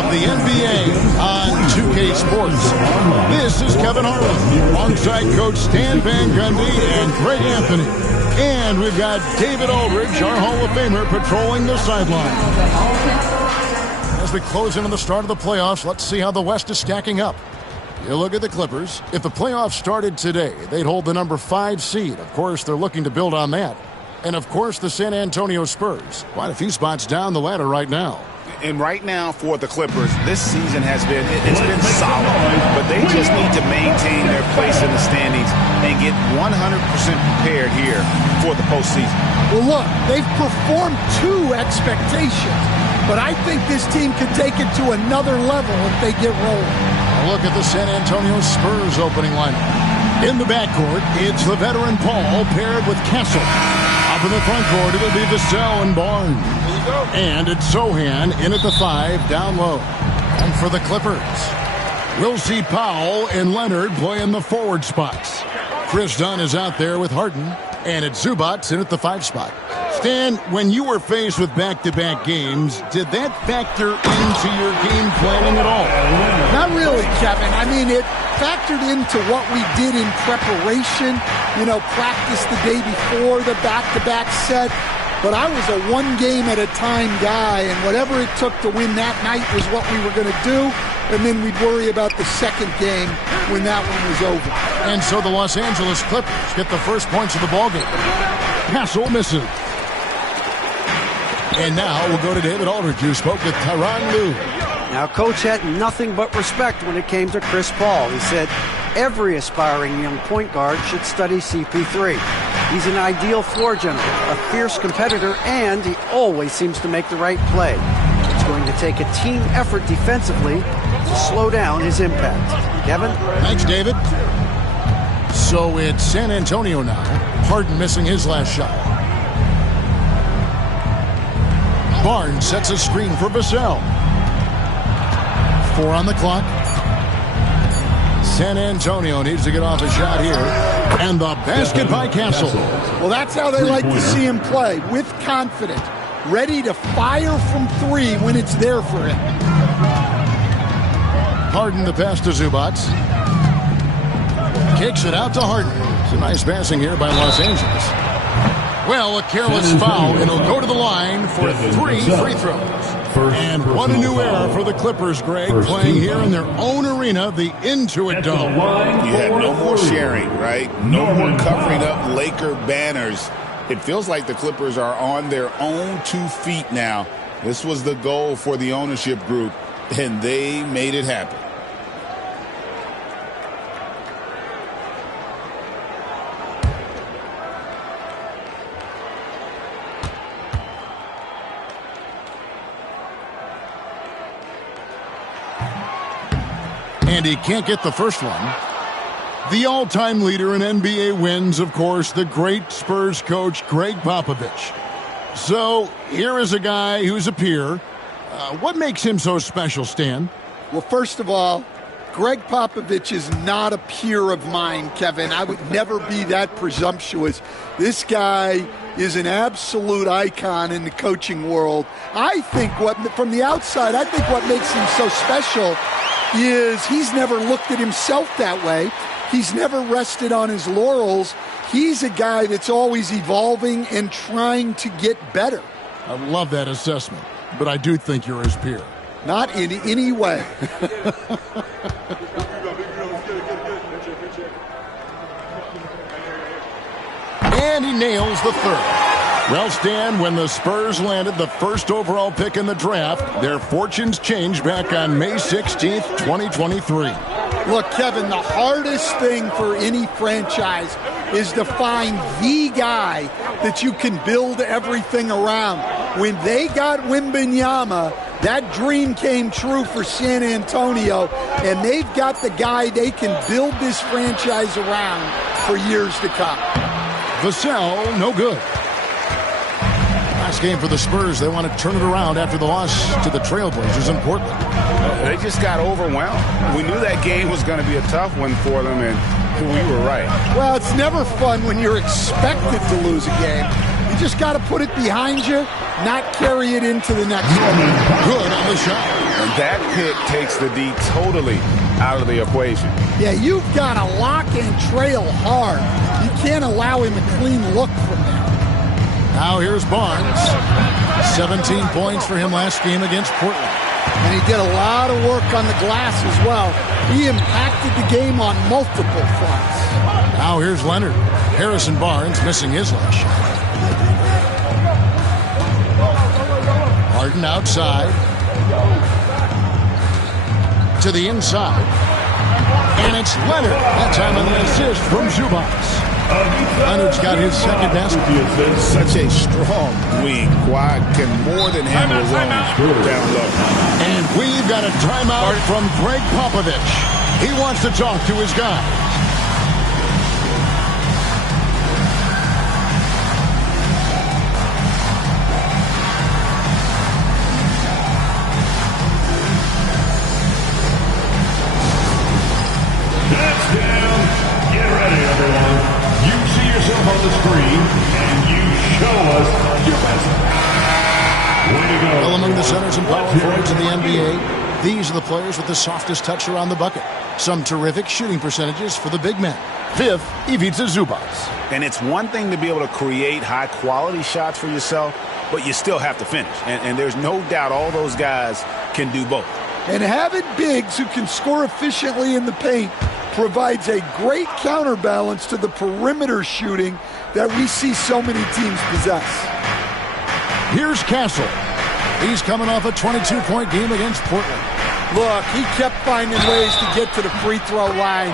of the NBA on 2K Sports. This is Kevin Harlan, alongside Coach Stan Van Gundy and Greg Anthony. And we've got David Aldridge, our Hall of Famer, patrolling the sideline. As we close in on the start of the playoffs, let's see how the West is stacking up. You look at the Clippers. If the playoffs started today, they'd hold the number 5 seed. Of course, they're looking to build on that. And, of course, the San Antonio Spurs. Quite a few spots down the ladder right now. And right now for the Clippers, this season has been, it's been solid. But they just need to maintain their place in the standings and get 100% prepared here for the postseason. Well, look, they've performed to expectations. But I think this team could take it to another level if they get rolling. Look at the San Antonio Spurs opening lineup. In the backcourt, it's the veteran Paul paired with Kessel. Up in the front court, it'll be Vassell and Barnes. And it's Sohan in at the 5, down low. And for the Clippers, we'll see Powell and Leonard play in the forward spots. Chris Dunn is out there with Harden. And it's Zubac in at the 5 spot. Stan, when you were faced with back-to-back games, did that factor into your game planning at all? Not really, Kevin. I mean, it factored into what we did in preparation. You know, practice the day before the back-to-back set. But I was a one-game-at-a-time guy, and whatever it took to win that night was what we were going to do. And then we'd worry about the second game when that one was over. And so the Los Angeles Clippers get the first points of the ballgame. Hassel misses. And now we'll go to David Aldridge, who spoke with Tyronn Lue. Now, Coach had nothing but respect when it came to Chris Paul. He said every aspiring young point guard should study CP3. He's an ideal floor general, a fierce competitor, and he always seems to make the right play. It's going to take a team effort defensively to slow down his impact. Kevin? Thanks, David. So it's San Antonio now. Harden missing his last shot. Barnes sets a screen for Vassell. 4 on the clock. San Antonio needs to get off a shot here. And the basket by Castle. Well, that's how they like to see him play, with confidence. Ready to fire from 3 when it's there for him. Harden the pass to Zubac. Kicks it out to Harden. It's a nice passing here by Los Angeles. Well, a careless foul, and he'll go to the line for 3 free throws. And what a new era for the Clippers, Greg, playing here in their own arena, the Intuit Dome. You had no more sharing, right? No more covering up Laker banners. It feels like the Clippers are on their own 2 feet now. This was the goal for the ownership group, and they made it happen. And he can't get the first one. The all-time leader in NBA wins, of course, the great Spurs coach, Greg Popovich. So here is a guy who's a peer. What makes him so special, Stan? Well, first of all, Greg Popovich is not a peer of mine, Kevin. I would never be that presumptuous. This guy is an absolute icon in the coaching world. I think from the outside, I think what makes him so special is he's never looked at himself that way. He's never rested on his laurels. He's a guy that's always evolving and trying to get better. I love that assessment, but I do think you're his peer. Not in any way. And he nails the third. Well, Stan, when the Spurs landed the first overall pick in the draft, their fortunes changed back on May 16th, 2023. Look, Kevin, the hardest thing for any franchise is to find the guy that you can build everything around. When they got Wembanyama, that dream came true for San Antonio, and they've got the guy they can build this franchise around for years to come. Vassell, no good. Last game for the Spurs. They want to turn it around after the loss to the Trailblazers in Portland. They just got overwhelmed. We knew that game was going to be a tough one for them, and we were right. Well, it's never fun when you're expected to lose a game. You just got to put it behind you, not carry it into the next one. Good on the shot. And that pick takes the D totally out of the equation. Yeah, you've got to lock and trail hard. You can't allow him a clean look from there. Now here's Barnes. 17 points for him last game against Portland. And he did a lot of work on the glass as well. He impacted the game on multiple fronts. Now here's Leonard. Harrison Barnes missing his last shot. Harden outside. To the inside. And it's Leonard. That time on the assist from Zubats. Leonard's got his second basket. Such a strong wing. Quad can more than handle his own down low. And we've got a timeout from Greg Popovich. He wants to talk to his guys. On the screen, and you show us your best. Way to go. Well, among the centers and power forwards in the NBA, these are the players with the softest touch around the bucket. Some terrific shooting percentages for the big men. Fifth, Ivica Zubats. And it's one thing to be able to create high-quality shots for yourself, but you still have to finish. And there's no doubt all those guys can do both. And having bigs who can score efficiently in the paint provides a great counterbalance to the perimeter shooting that we see so many teams possess. Here's Castle. He's coming off a 22-point game against Portland. Look, he kept finding ways to get to the free throw line.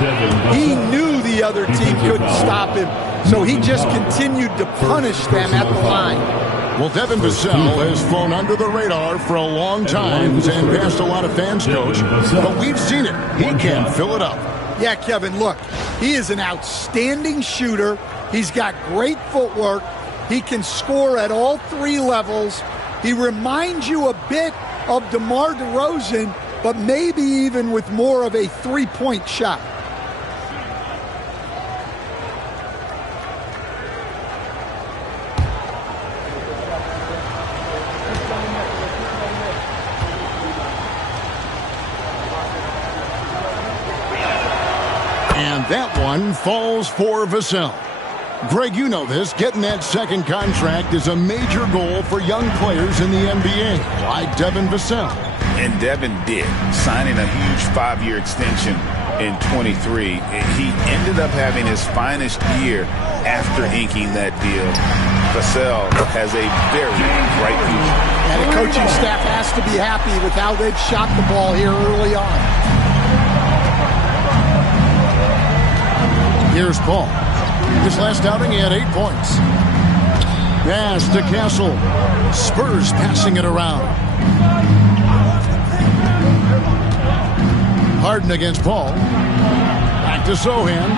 He knew the other team couldn't stop him, so he just continued to punish them at the line. Well, Devin Vassell has flown under the radar for a long time and passed a lot of fans, Coach. But we've seen it. He can fill it up. Yeah, Kevin, look, he is an outstanding shooter. He's got great footwork. He can score at all three levels. He reminds you a bit of DeMar DeRozan, but maybe even with more of a three-point shot. And that one falls for Vassell. Greg, you know this. Getting that second contract is a major goal for young players in the NBA, like Devin Vassell. And Devin did, signing a huge 5-year extension in 23. He ended up having his finest year after inking that deal. Vassell has a very bright future. And the coaching staff has to be happy with how they've shot the ball here early on. Here's Paul. His last outing, he had 8 points. Pass to Castle. Spurs passing it around. Harden against Paul. Back to Sohan.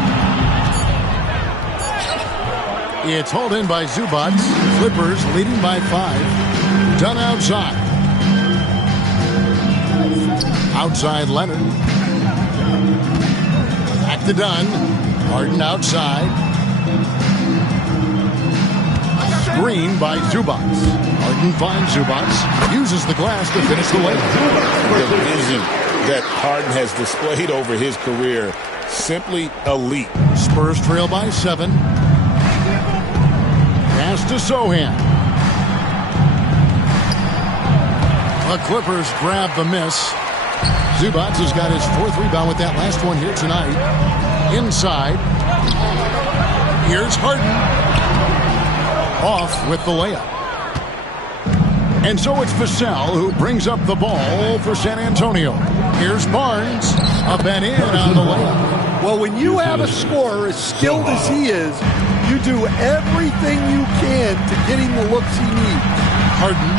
It's hauled in by Zubats. Clippers leading by 5. Dunn outside. Outside Leonard. Back to Dunn. Harden outside. Screen by Zubats. Harden finds Zubats. Uses the glass to finish the layup. The vision that Harden has displayed over his career, simply elite. Spurs trail by 7. Pass to Sohan. The Clippers grab the miss. Zubats has got his 4th rebound with that last one here tonight. Inside. Here's Harden. Off with the layup. And so it's Vassell who brings up the ball for San Antonio. Here's Barnes. Up and in on the layup. Well, when you have a scorer as skilled as he is, you do everything you can to get him the looks he needs. Harden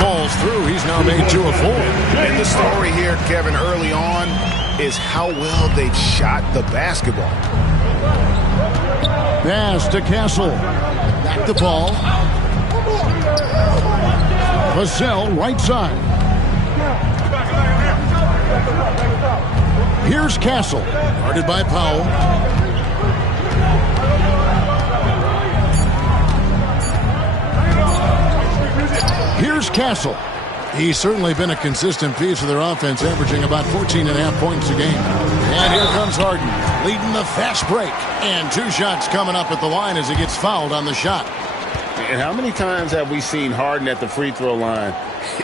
falls through. He's now made 2 of 4. And the story here, Kevin, early on is how well they've shot the basketball. Pass to Castle. Back to Paul. Vassell right side. Here's Castle. Guarded by Powell. Here's Castle. He's certainly been a consistent piece of their offense, averaging about 14.5 points a game. And here comes Harden, leading the fast break. And 2 shots coming up at the line as he gets fouled on the shot. And how many times have we seen Harden at the free throw line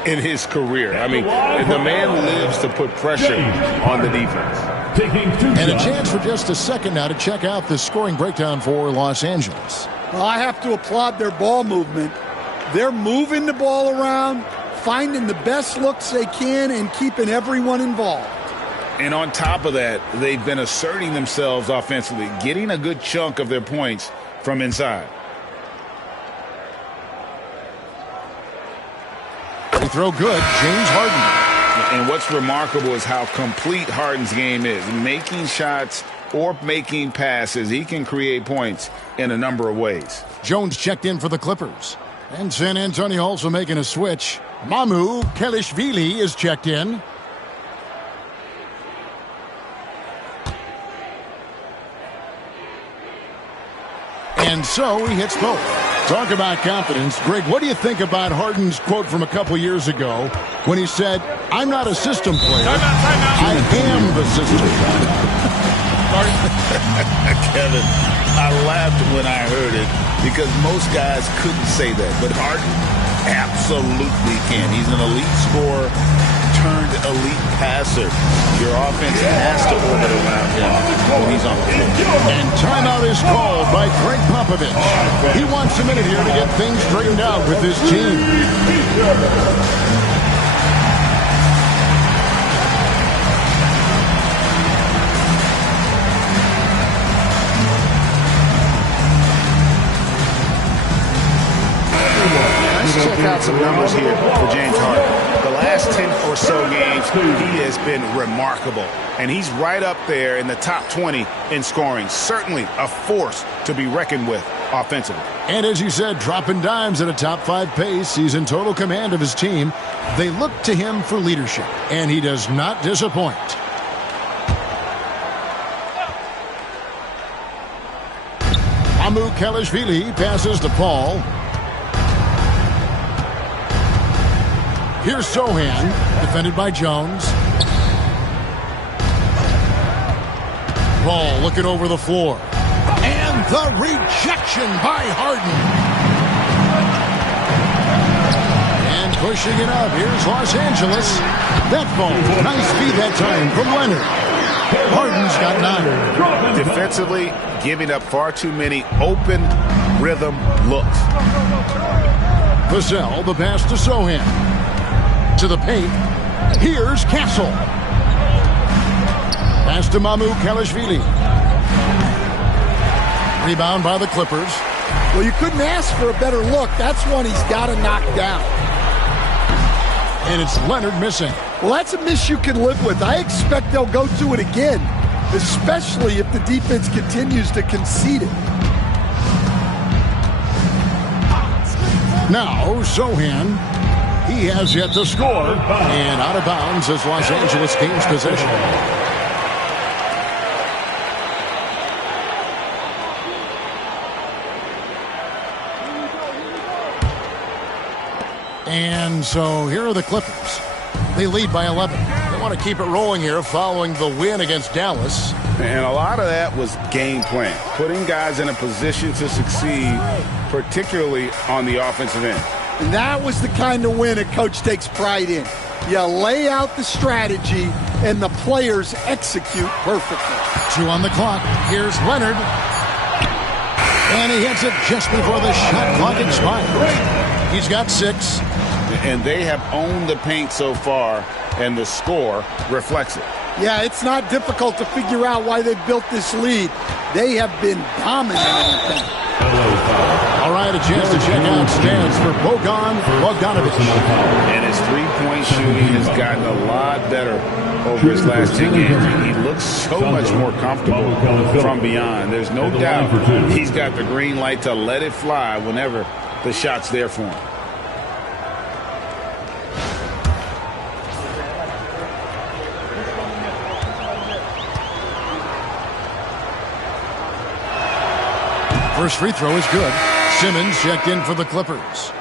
in his career? I mean, the man lives to put pressure on the defense. And a chance for just a second now to check out the scoring breakdown for Los Angeles. Well, I have to applaud their ball movement. They're moving the ball around, finding the best looks they can, and keeping everyone involved. And on top of that, they've been asserting themselves offensively, getting a good chunk of their points from inside. They throw good, James Harden. And what's remarkable is how complete Harden's game is. Making shots or making passes, he can create points in a number of ways. Jones checked in for the Clippers. And San Antonio also making a switch. Mamu Kelishvili is checked in. And so he hits both. Talk about confidence. Greg, what do you think about Harden's quote from a couple years ago when he said, "I'm not a system player. Time out. I am the system." Kevin, I laughed when I heard it because most guys couldn't say that. But Harden absolutely can. He's an elite scorer turned elite passer. Your offense has to orbit around him when he's on the floor. And timeout is called by Greg Popovich. He wants a minute here to get things straightened out with his team. Let's check out some numbers here for James Harden. The last 10 or so games, he has been remarkable. And he's right up there in the top 20 in scoring. Certainly a force to be reckoned with offensively. And as you said, dropping dimes at a top 5 pace. He's in total command of his team. They look to him for leadership, and he does not disappoint. Mamu Kelishvili passes to Paul. Here's Sohan, defended by Jones. Paul looking over the floor. And the rejection by Harden. And pushing it up. Here's Los Angeles. That ball. Nice feed that time from Leonard. Harden's got 9. Defensively, giving up far too many open rhythm looks. Vassell, the pass to Sohan. To the paint. Here's Castle. Pass to Mamu Kelishvili. Rebound by the Clippers. Well, you couldn't ask for a better look. That's one he's got to knock down. And it's Leonard missing. Well, that's a miss you can live with. I expect they'll go to it again, especially if the defense continues to concede it. Now, Sohan. He has yet to score. And out of bounds as Los Angeles gains possession. And so here are the Clippers. They lead by 11. They want to keep it rolling here following the win against Dallas. And a lot of that was game plan. Putting guys in a position to succeed, particularly on the offensive end. And that was the kind of win a coach takes pride in. You lay out the strategy, and the players execute perfectly. 2 on the clock. Here's Leonard. And he hits it just before the shot clock expires. He's got 6. And they have owned the paint so far, and the score reflects it. Yeah, it's not difficult to figure out why they built this lead. They have been dominant in the paint. All right, a chance to check out stats for Bogdanovic. And his three-point shooting has gotten a lot better over his last 2 games. He looks so much more comfortable from beyond. There's no doubt he's got the green light to let it fly whenever the shot's there for him. First free throw is good. Simmons checked in for the Clippers.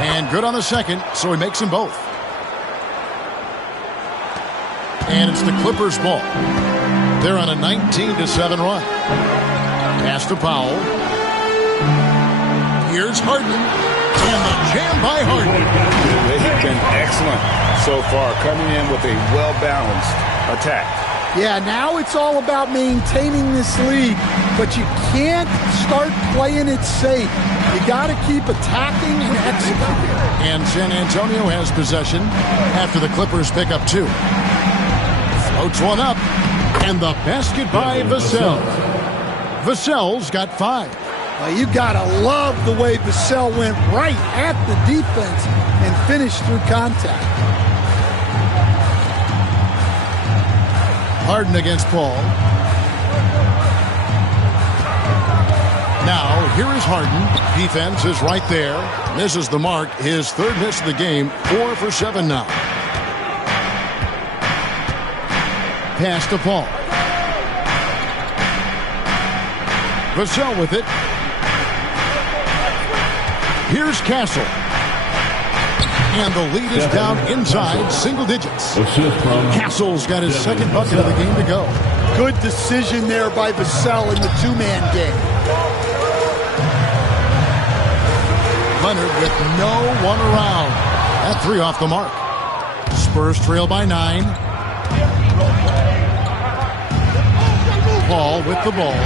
And good on the second, so he makes them both. And it's the Clippers' ball. They're on a 19-7 run. Pass to Powell. Here's Harden. And the jam by Harden. They've been excellent so far, coming in with a well-balanced attack. Yeah, now it's all about maintaining this lead, but you can't start playing it safe. You got to keep attacking and executing. And San Antonio has possession after the Clippers pick up 2. Floats one up, and the basket by Vassell. Vassell's got 5. Well, you got to love the way Vassell went right at the defense and finished through contact. Harden against Paul. Now, here is Harden. Defense is right there. Misses the mark. His third miss of the game. 4 for 7 now. Pass to Paul. Vassell with it. Here's Castle. And the lead is down inside single digits. Castle's got his second bucket of the game to go. Good decision there by Vassell in the two-man game. Leonard with no one around. That 3 off the mark. Spurs trail by 9. Paul with the ball.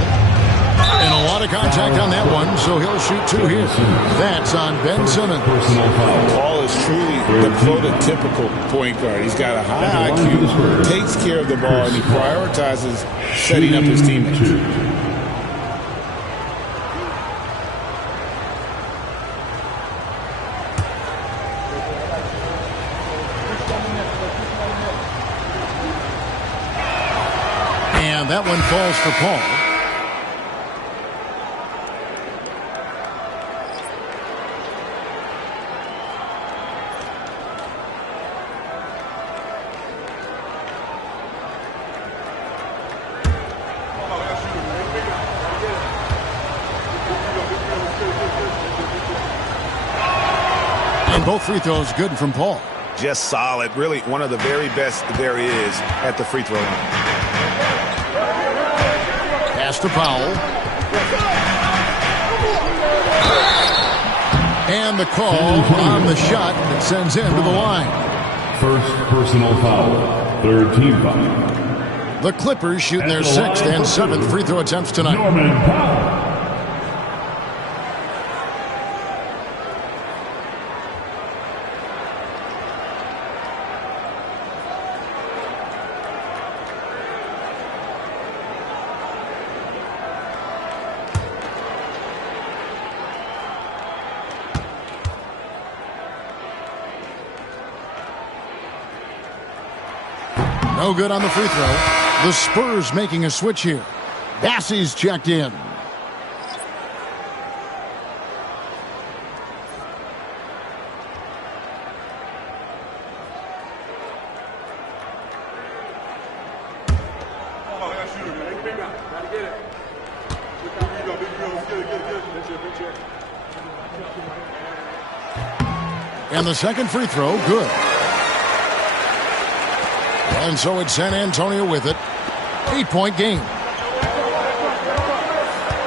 And a lot of contact on that one, so he'll shoot 2 here. That's on Ben Simmons. Paul is truly the prototypical point guard. He's got a high IQ, takes care of the ball, and he prioritizes setting up his teammates. And that one falls for Paul. Both free throws good from Paul. Just solid. Really one of the very best there is at the free throw line. Pass to Powell. And the call on the shot that sends him to the line. First personal foul. Third team foul. The Clippers shooting their 6th and 7th free throw attempts tonight. Norman Powell. No good on the free throw. The Spurs making a switch here. Bassey's checked in. And the second free throw, good. And so it's San Antonio with it. 8-point game.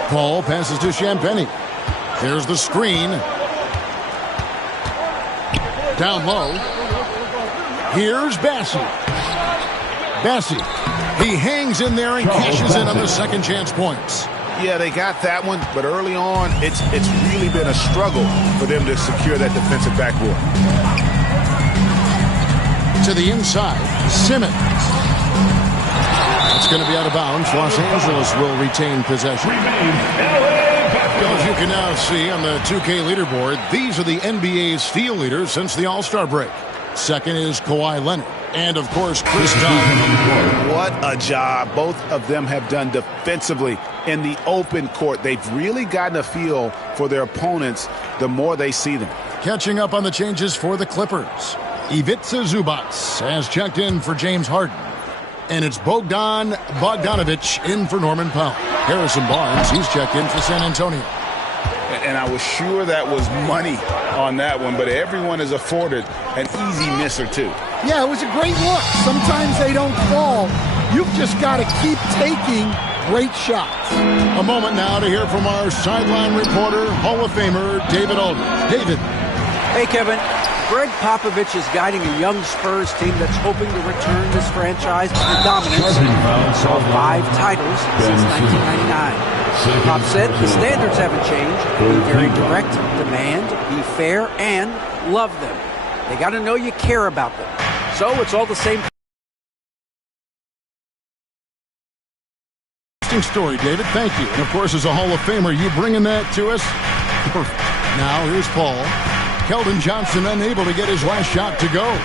Paul passes to Champagnie. There's the screen. Down low. Here's Bassey. Bassey. He hangs in there and cashes in on the second chance points. Yeah, they got that one, but early on, it's really been a struggle for them to secure that defensive backboard. To the inside, Simmons. It's going to be out of bounds. Los Angeles will retain possession. As you can now see on the 2K leaderboard, these are the NBA steal leaders since the All-Star break. Second is Kawhi Leonard. And, of course, Chris Dunn. What a job both of them have done defensively in the open court. They've really gotten a feel for their opponents the more they see them. Catching up on the changes for the Clippers. Ivica Zubac has checked in for James Harden. And it's Bogdan Bogdanovic in for Norman Powell. Harrison Barnes, he's checked in for San Antonio. And I was sure that was money on that one, but everyone is afforded an easy miss or two. Yeah, it was a great look. Sometimes they don't fall. You've just got to keep taking great shots. A moment now to hear from our sideline reporter, Hall of Famer David Aldridge. David. Hey, Kevin. Greg Popovich is guiding a young Spurs team that's hoping to return this franchise to the dominance of 5 titles since 1999. Pop said the standards haven't changed. Be very direct, demand, be fair, and love them. They got to know you care about them. So it's all the same. Interesting story, David. Thank you. And, of course, as a Hall of Famer, you bringing that to us? Perfect. Now, here's Paul. Keldon Johnson unable to get his last shot to go.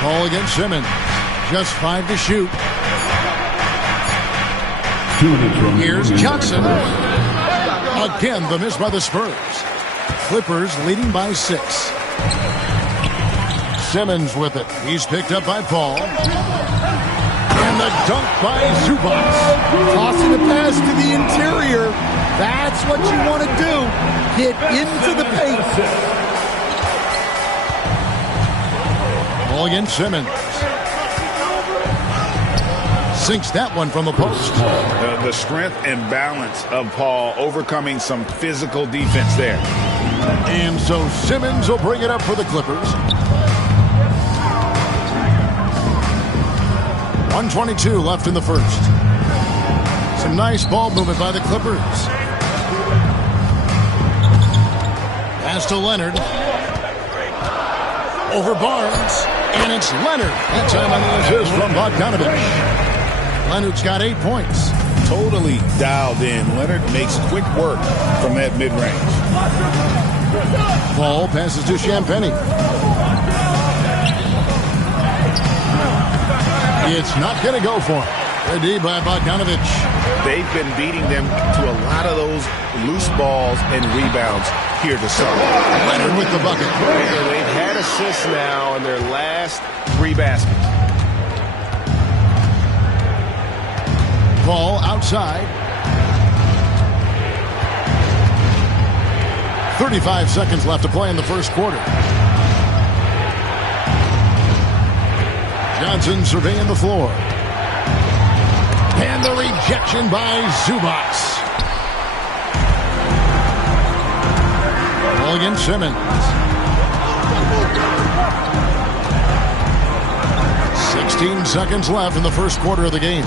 Paul against Simmons. Just 5 to shoot. Here's Johnson. Again, the miss by the Spurs. Clippers leading by 6. Simmons with it. He's picked up by Paul. And the dunk by Zubac. Tossing the pass to the interior. That's what you want to do. Get into the paint. Paul against Simmons. Sinks that one from the post. The strength and balance of Paul overcoming some physical defense there. And so Simmons will bring it up for the Clippers. 1:22 left in the first. Some nice ball movement by the Clippers. Pass to Leonard. Over Barnes. And it's Leonard. That time on the assist from Bogdanovich. Leonard's got 8 points. Totally dialed in. Leonard makes quick work from that mid-range. Ball passes to Champagnie. It's not going to go for him. Good D by Bogdanovich. They've been beating them to a lot of those loose balls and rebounds here to start. Leonard with the bucket. They've had assists now in their last 3 baskets. Ball outside. 35 seconds left to play in the first quarter. Johnson surveying the floor. And the rejection by Zubac. Ball against Simmons. 16 seconds left in the first quarter of the game.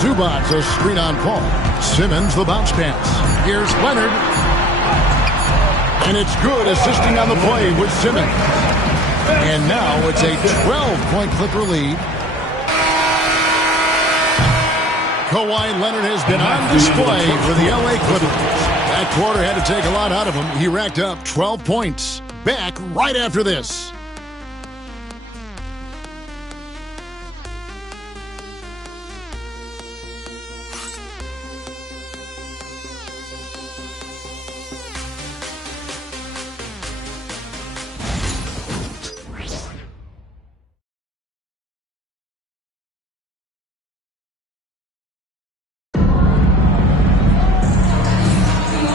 Zubac, a screen on Paul. Simmons, the bounce pass. Here's Leonard. And it's good, assisting on the play with Simmons. And now it's a 12-point Clipper lead. Kawhi Leonard has been on display for the LA Clippers. That quarter had to take a lot out of him. He racked up 12 points. Back right after this.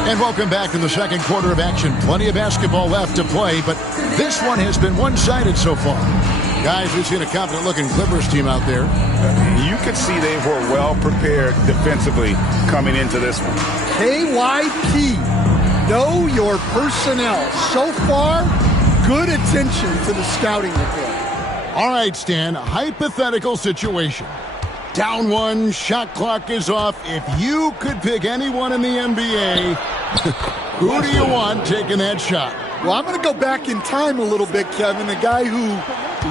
And welcome back to the second quarter of action. Plenty of basketball left to play, but this one has been one-sided so far. Guys, we've seen a confident-looking Clippers team out there. You could see they were well prepared defensively coming into this one. KYP, know your personnel. So far, good attention to the scouting report. All right, Stan, a hypothetical situation. Down 1, shot clock is off. If you could pick anyone in the NBA, who do you want taking that shot? Well, I'm going to go back in time a little bit, Kevin. The guy who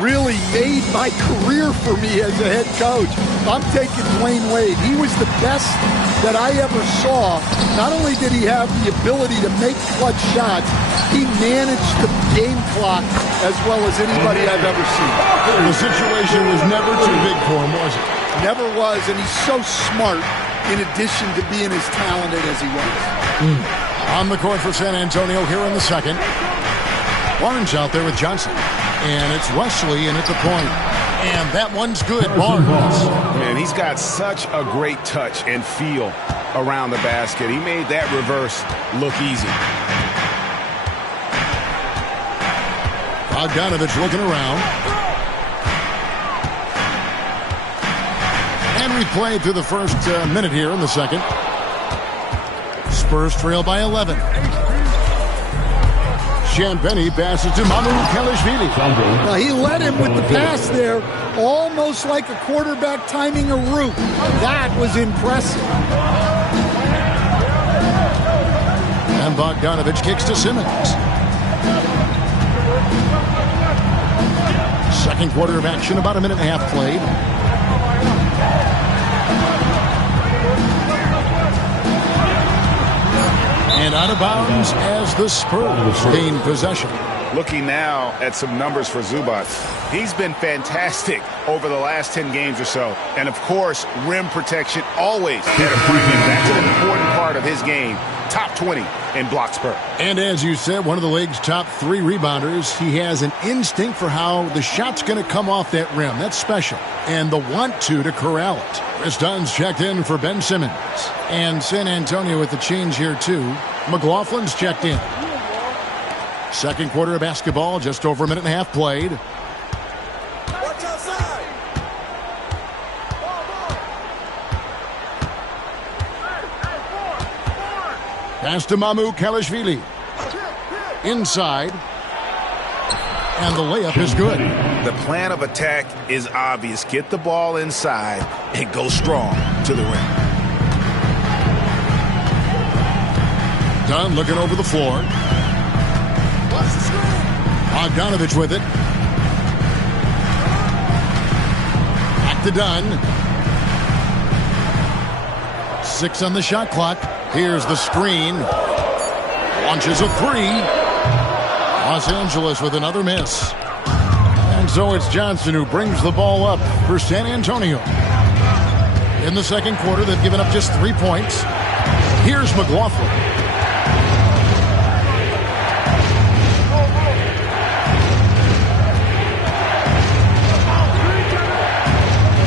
really made my career for me as a head coach. I'm taking Dwayne Wade. He was the best that I ever saw. Not only did he have the ability to make clutch shots, he managed the game clock as well as anybody I've ever seen. The situation was never too big for him, was it? Never was, and he's so smart in addition to being as talented as he was. On the court for San Antonio here in the second. Barnes out there with Johnson. And it's Wesley in at the point. And that one's good, Barnes. Man, he's got such a great touch and feel around the basket. He made that reverse look easy. Bogdanovich looking around. And we played through the first minute here in the second. Spurs trail by 11. Champagny passes to Manu Kelishvili. Now, he led him with the pass there, almost like a quarterback timing a route. That was impressive. And Bogdanovich kicks to Simmons. Second quarter of action, about a minute and a half played. And out of bounds as the Spurs gain possession. Looking now at some numbers for Zubac. He's been fantastic over the last 10 games or so. And, of course, rim protection always at a premium. That's an important part of his game. Top 20 in blocks per. And as you said, one of the league's top 3 rebounders. He has an instinct for how the shot's going to come off that rim. That's special. And the want to corral it. Chris Dunn's checked in for Ben Simmons. And San Antonio with the change here, too. McLaughlin's checked in. Second quarter of basketball, just over a minute and a half played. Watch outside. Pass to Mamu Kelishvili. Inside. And the layup is good. The plan of attack is obvious. Get the ball inside and go strong to the rim. Dunn looking over the floor. Bogdanovich with it. Back to Dunn. 6 on the shot clock. Here's the screen. Launches a 3. Los Angeles with another miss. And so it's Johnson who brings the ball up for San Antonio. In the second quarter, they've given up just 3 points. Here's McLaughlin.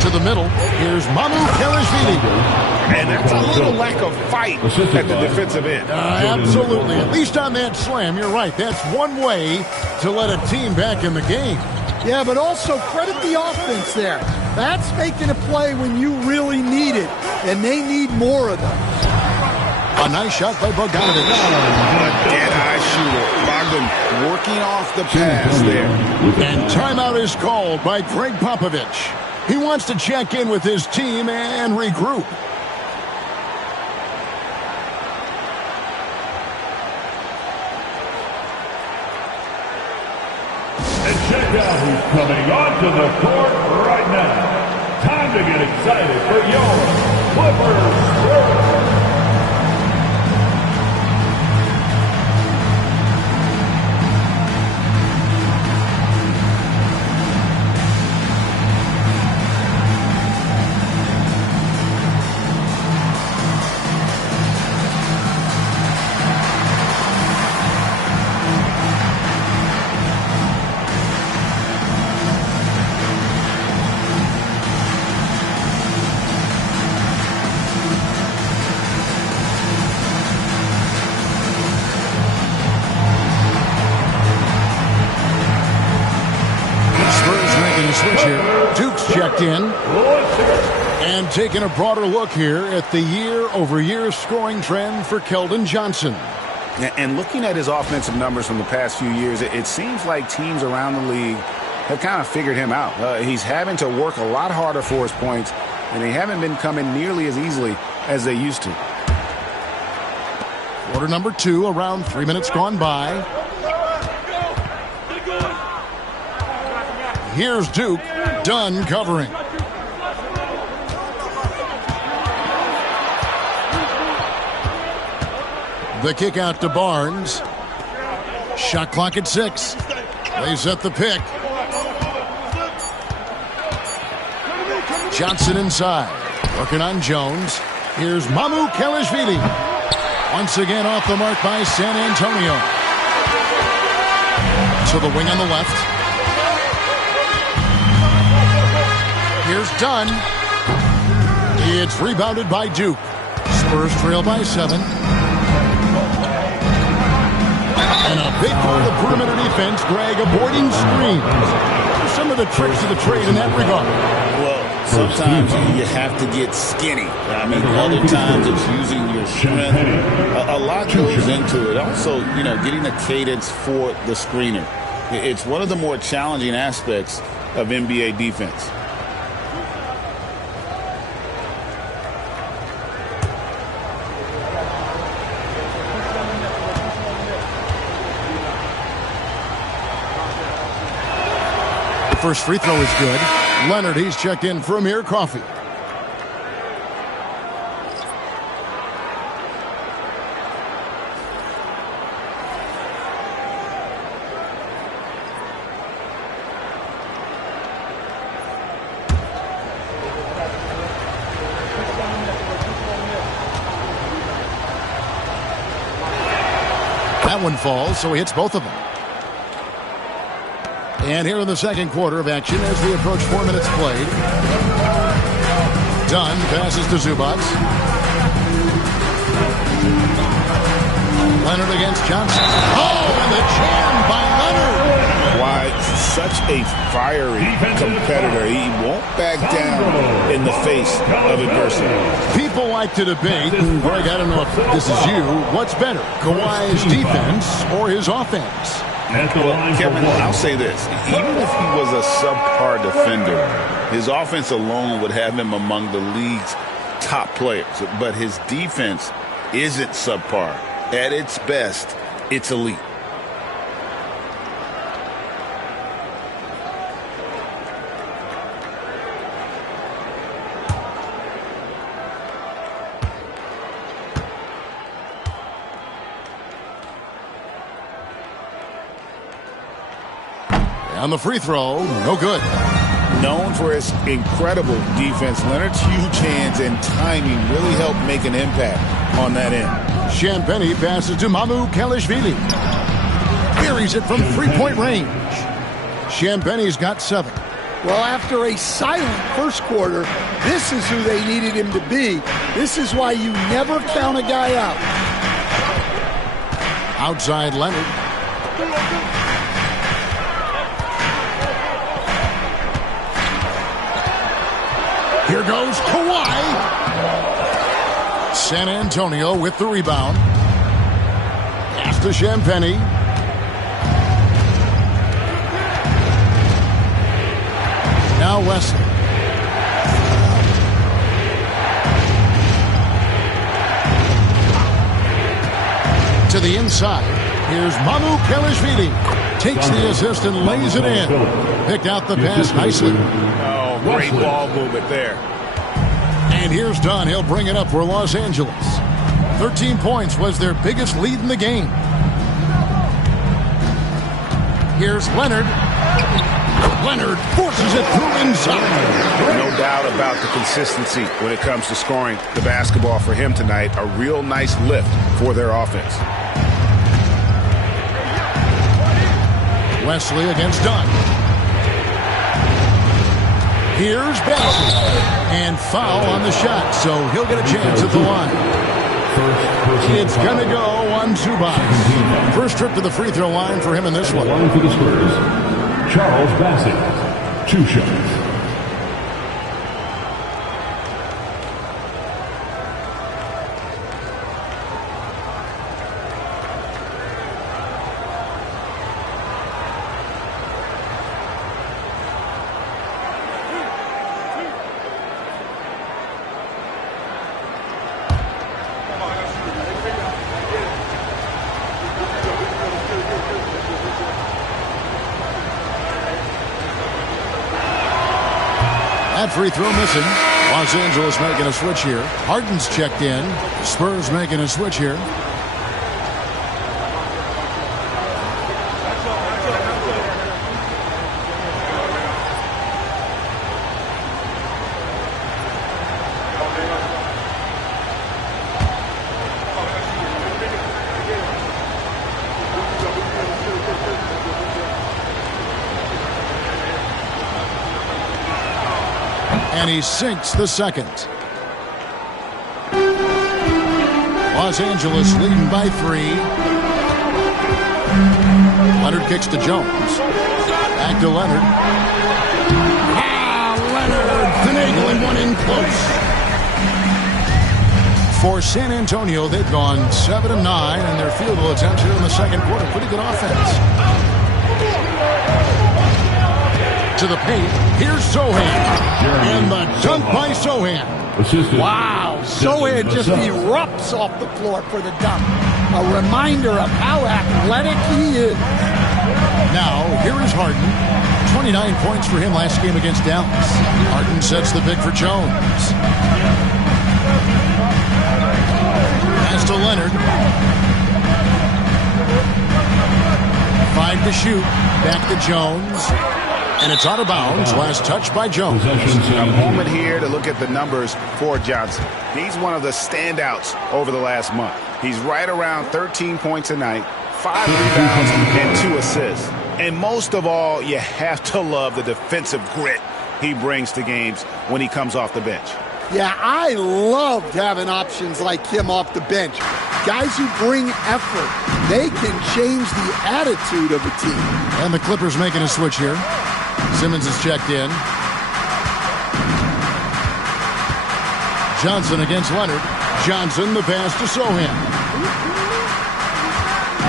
To the middle. Here's Mamu Kelishvili. And that's a little lack of fight at the defensive end. Absolutely. At least on that slam, you're right. That's one way to let a team back in the game. Yeah, but also credit the offense there. That's making a play when you really need it, and they need more of them. A nice shot by Bogdanovich. A dead-eye shooter. Bogdan working off the pass there. And timeout is called by Greg Popovich. He wants to check in with his team and regroup. And check out who's coming onto the court right now. Time to get excited for your Clippers Spurs. Checked in and taking a broader look here at the year-over-year scoring trend for Keldon Johnson. And looking at his offensive numbers from the past few years, it seems like teams around the league have kind of figured him out. He's having to work a lot harder for his points, and they haven't been coming nearly as easily as they used to. Quarter number 2, around 3 minutes gone by. Here's Duke. Dunn covering. The kick out to Barnes. Shot clock at 6. They set the pick. Johnson inside. Working on Jones. Here's Mamu Kelishvili. Once again off the mark by San Antonio. To the wing on the left. Here's Dunn. It's rebounded by Duke. Spurs trail by 7. And a big part of perimeter defense, Greg, avoiding screens. Some of the tricks of the trade in that regard. Well, sometimes you have to get skinny. I mean, other times it's using your strength. A lot goes into it. Also, getting a cadence for the screener. It's one of the more challenging aspects of NBA defense. First free throw is good. Leonard, he's checked in for Amir Coffey. That one falls, so he hits both of them. And here in the second quarter of action as we approach 4 minutes played. Dunn passes to Zubac. Leonard against Johnson. Oh, and the jam by Leonard. Why, such a fiery competitor. He won't back down in the face of adversity. People like to debate, and Greg, I don't know if this is you, what's better, Kawhi's defense or his offense? Well, Kevin, I'll say this. Even if he was a subpar defender, his offense alone would have him among the league's top players. But his defense isn't subpar. At its best, it's elite. On the free throw, no good. Known for his incredible defense, Leonard's huge hands and timing really helped make an impact on that end. Champagny passes to Mamu Kalishvili. Buries it from three-point range. Champagny's got 7. Well, after a silent first quarter, this is who they needed him to be. This is why you never count a guy out. Outside Leonard. Here goes Kawhi. San Antonio with the rebound. Pass to Champagny. Now Wesley. To the inside. Here's Mamu Kalishvili. Takes the assist and lays it in. Picked out the pass nicely. Great ball movement there. And here's Dunn. He'll bring it up for Los Angeles. 13 points was their biggest lead in the game. Here's Leonard. Leonard forces it through inside. No doubt about the consistency when it comes to scoring the basketball for him tonight. A real nice lift for their offense. Wesley against Dunn. Here's Bassett. And foul on the shot, so he'll get a chance at the line. It's going to go on Zubac. First trip to the free throw line for him in this one. One for the Spurs, Charles Bassett. 2 shots. That free throw missing. Los Angeles making a switch here. Harden's checked in. Spurs making a switch here. And he sinks the second. Los Angeles leading by 3. Leonard kicks to Jones. Back to Leonard. Leonard finagling one in close. For San Antonio, they've gone 7 of 9 in their field goal attempts here in the second quarter. Pretty good offense. To the paint. Here's Sohan. And the dunk by Sohan. Wow. Sohan just erupts off the floor for the dunk. A reminder of how athletic he is. Now, here is Harden. 29 points for him last game against Dallas. Harden sets the pick for Jones. Pass to Leonard. 5 to shoot. Back to Jones. And it's out of bounds. Last touch by Jones. A moment here to look at the numbers for Johnson. He's one of the standouts over the last month. He's right around 13 points a night, 5 rebounds, and 2 assists. And most of all, you have to love the defensive grit he brings to games when he comes off the bench. Yeah, I loved having options like him off the bench. Guys who bring effort. They can change the attitude of a team. And the Clippers making a switch here. Simmons is checked in. Johnson against Leonard. Johnson, the pass to Sohan.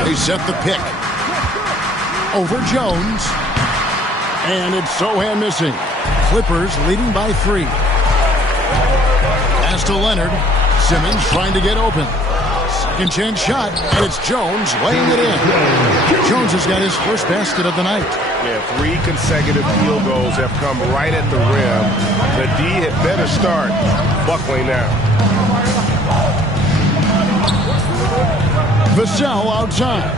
They set the pick. Over Jones. And it's Sohan missing. Clippers leading by 3. Pass to Leonard. Simmons trying to get open. Second chance shot, and it's Jones laying it in. Jones has got his first basket of the night. Yeah, 3 consecutive field goals have come right at the rim. The D had better start buckling now. Vassell outside.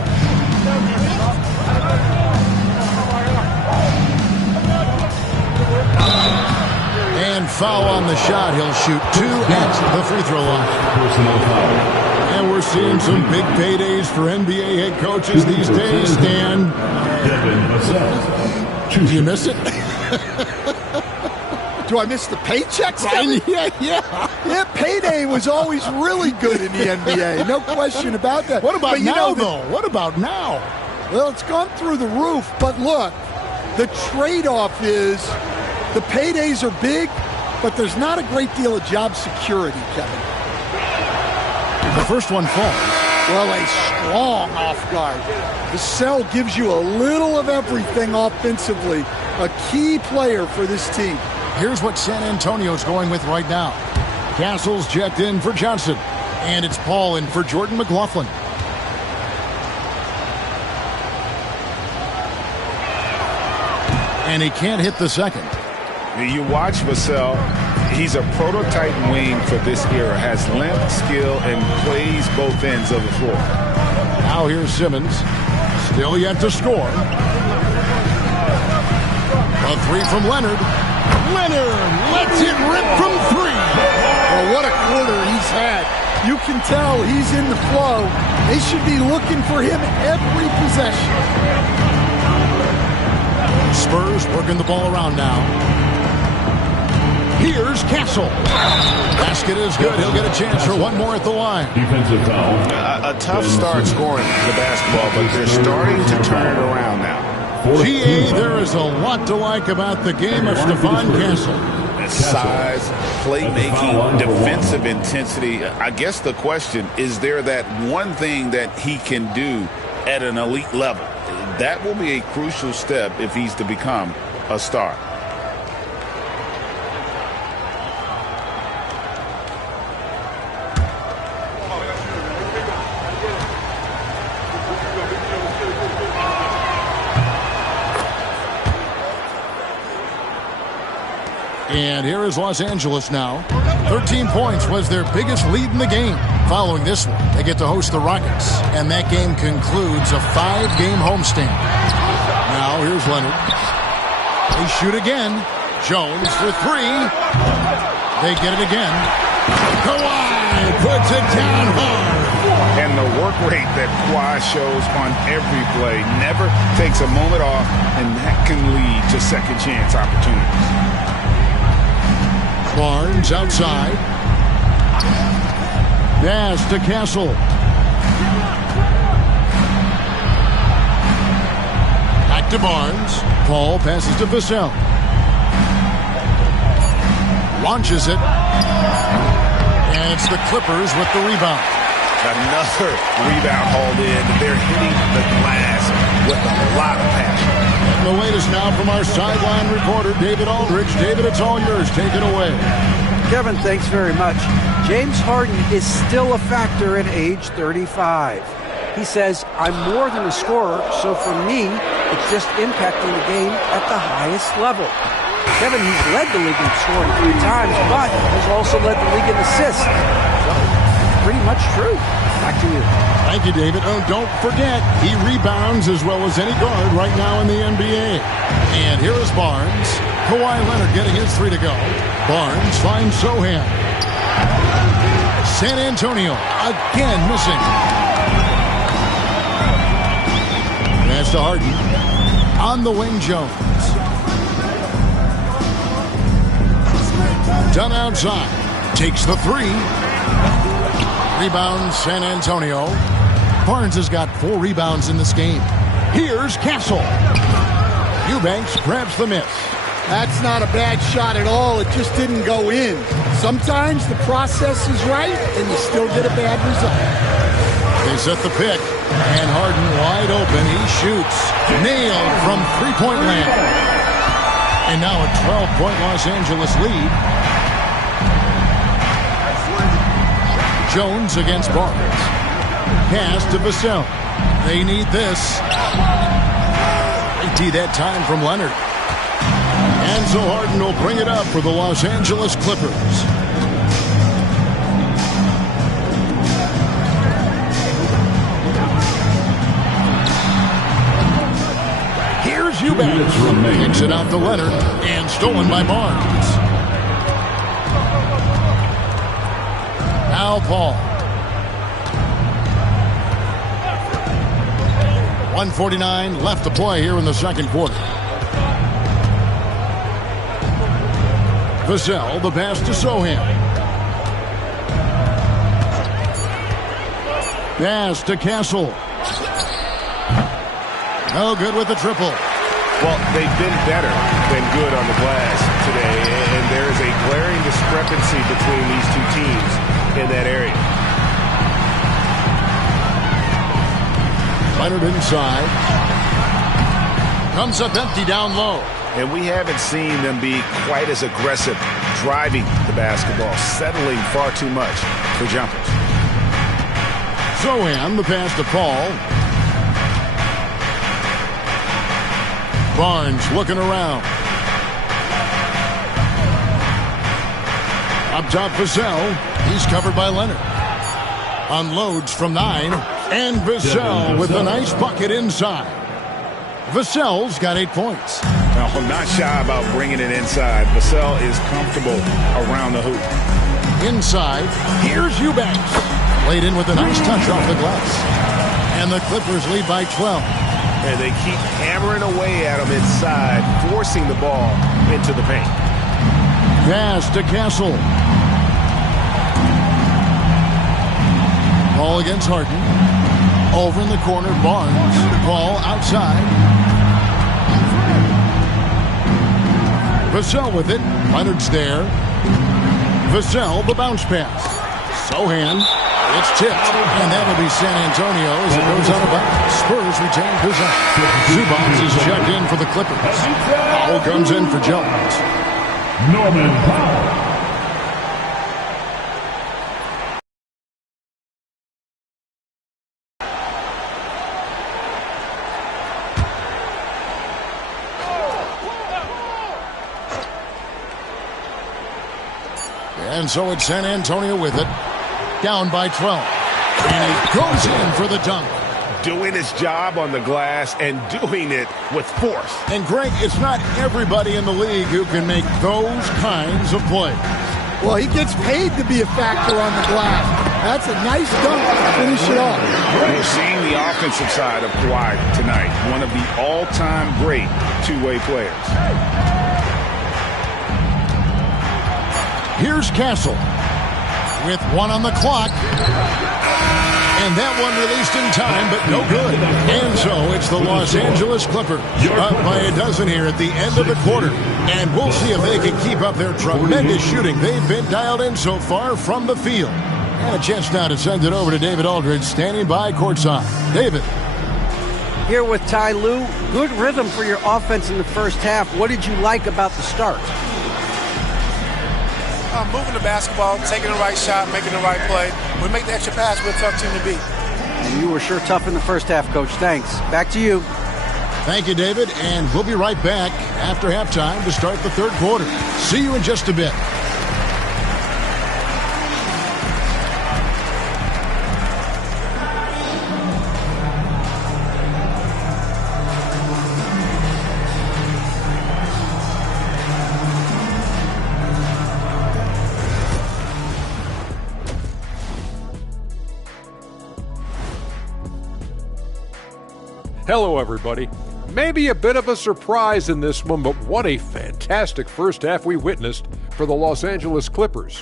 And foul on the shot. He'll shoot 2 at the free throw line. And we're seeing some big paydays for NBA head coaches these days, Dan. Do you miss it? Do I miss the paychecks? Yeah, payday was always really good in the NBA. No question about that. What about now, though? What about now? Well, it's gone through the roof. But look, the trade-off is the paydays are big, but there's not a great deal of job security, Kevin. The first one falls. Well, a strong off guard. Vassell gives you a little of everything offensively. A key player for this team. Here's what San Antonio's going with right now. Castle's checked in for Johnson. And it's Paul in for Jordan McLaughlin. And he can't hit the second. You watch Vassell. He's a prototype wing for this era. Has length, skill, and plays both ends of the floor. Now here's Simmons. Still yet to score. A 3 from Leonard. Leonard lets it rip from 3. Well, what a quarter he's had. You can tell he's in the flow. They should be looking for him every possession. Spurs working the ball around now. Here's Castle. Basket is good. He'll get a chance for one more at the line. Defensive foul. A tough start scoring the basketball, but they're starting to turn it around now. GA, there is a lot to like about the game of Stephon Castle. Size, playmaking, defensive intensity. I guess the question, is there that one thing that he can do at an elite level? That will be a crucial step if he's to become a star. And here is Los Angeles now. 13 points was their biggest lead in the game. Following this one, they get to host the Rockets. And that game concludes a 5-game homestand. Now here's Leonard. They shoot again. Jones for 3. They get it again. Kawhi puts it down hard. And the work rate that Kawhi shows on every play never takes a moment off, and that can lead to second chance opportunities. Barnes outside. Pass to Castle. Back to Barnes. Paul passes to Vassell. Launches it. And it's the Clippers with the rebound. Another rebound hauled in. They're hitting the glass with a lot of passion. And the latest now from our sideline reporter, David Aldridge. David, it's all yours. Take it away. Kevin, thanks very much. James Harden is still a factor at age 35. He says, I'm more than a scorer, so for me, it's just impacting the game at the highest level. Kevin, he's led the league in scoring 3 times, but has also led the league in assists. So, pretty much true. Back to you. Thank you, David. Oh, don't forget, he rebounds as well as any guard right now in the NBA. And here is Barnes. Kawhi Leonard getting his 3 to go. Barnes finds Sohan. San Antonio again missing. Pass to Harden. On the wing, Jones. Done outside. Takes the 3. Rebound San Antonio. Barnes has got 4 rebounds in this game. Here's Castle. Eubanks grabs the miss. That's not a bad shot at all. It just didn't go in. Sometimes the process is right, and you still get a bad result. They set the pick, and Harden wide open. He shoots. Nailed from three-point land. And now a 12-point Los Angeles lead. Jones against Barnes. Pass to Vassell. They need this. They tee that time from Leonard. And so Harden will bring it up for the Los Angeles Clippers. Here's Eubanks. Kicks it out to Leonard and stolen by Barnes. Now Paul. 1:49 left to play here in the second quarter. Vassell, the pass to Sohan. Pass to Castle. No good with the triple. Well, they've been better than good on the glass today, and there is a glaring discrepancy between these two teams in that area. Leonard inside. Comes up empty down low. And we haven't seen them be quite as aggressive driving the basketball, settling far too much for jumpers. Sohan, the pass to Paul. Barnes looking around. Up top, Vassell. He's covered by Leonard. Unloads from 9. And Vassell with a nice bucket inside. Vassell's got 8 points. Now, I'm not shy about bringing it inside. Vassell is comfortable around the hoop. Inside, here's Eubanks. Laid in with a nice touch off the glass. And the Clippers lead by 12. And they keep hammering away at him inside, forcing the ball into the paint. Pass to Castle. Ball against Harden. Over in the corner, Barnes. Ball outside. Vassell with it. Leonard's there. Vassell, the bounce pass. Sohan. It's tipped. And that'll be San Antonio as it goes out of bounds. Spurs retain possession. Zubats is checked in for the Clippers. Foul comes in for Jones. Norman Powell. And so it's San Antonio with it. Down by 12. And he goes in for the dunk. Doing his job on the glass and doing it with force. And Greg, it's not everybody in the league who can make those kinds of plays. Well, he gets paid to be a factor on the glass. That's a nice dunk to finish it off. We're seeing the offensive side of Kawhi tonight. One of the all-time great two-way players. Here's Castle with 1 on the clock. And that one released in time, but no good. And so it's the Los Angeles Clippers up by a dozen here at the end of the quarter. And we'll see if they can keep up their tremendous shooting they've been dialed in so far from the field. And a chance now to send it over to David Aldridge, standing by courtside. David. Here with Ty Lue. Good rhythm for your offense in the first half. What did you like about the start? Moving the basketball, taking the right shot, making the right play. We make the extra pass, we're a tough team to beat. And you were sure tough in the first half, Coach. Thanks. Back to you. Thank you, David. And we'll be right back after halftime to start the third quarter. See you in just a bit. Hello, everybody. Maybe a bit of a surprise in this one, but what a fantastic first half we witnessed for the Los Angeles Clippers.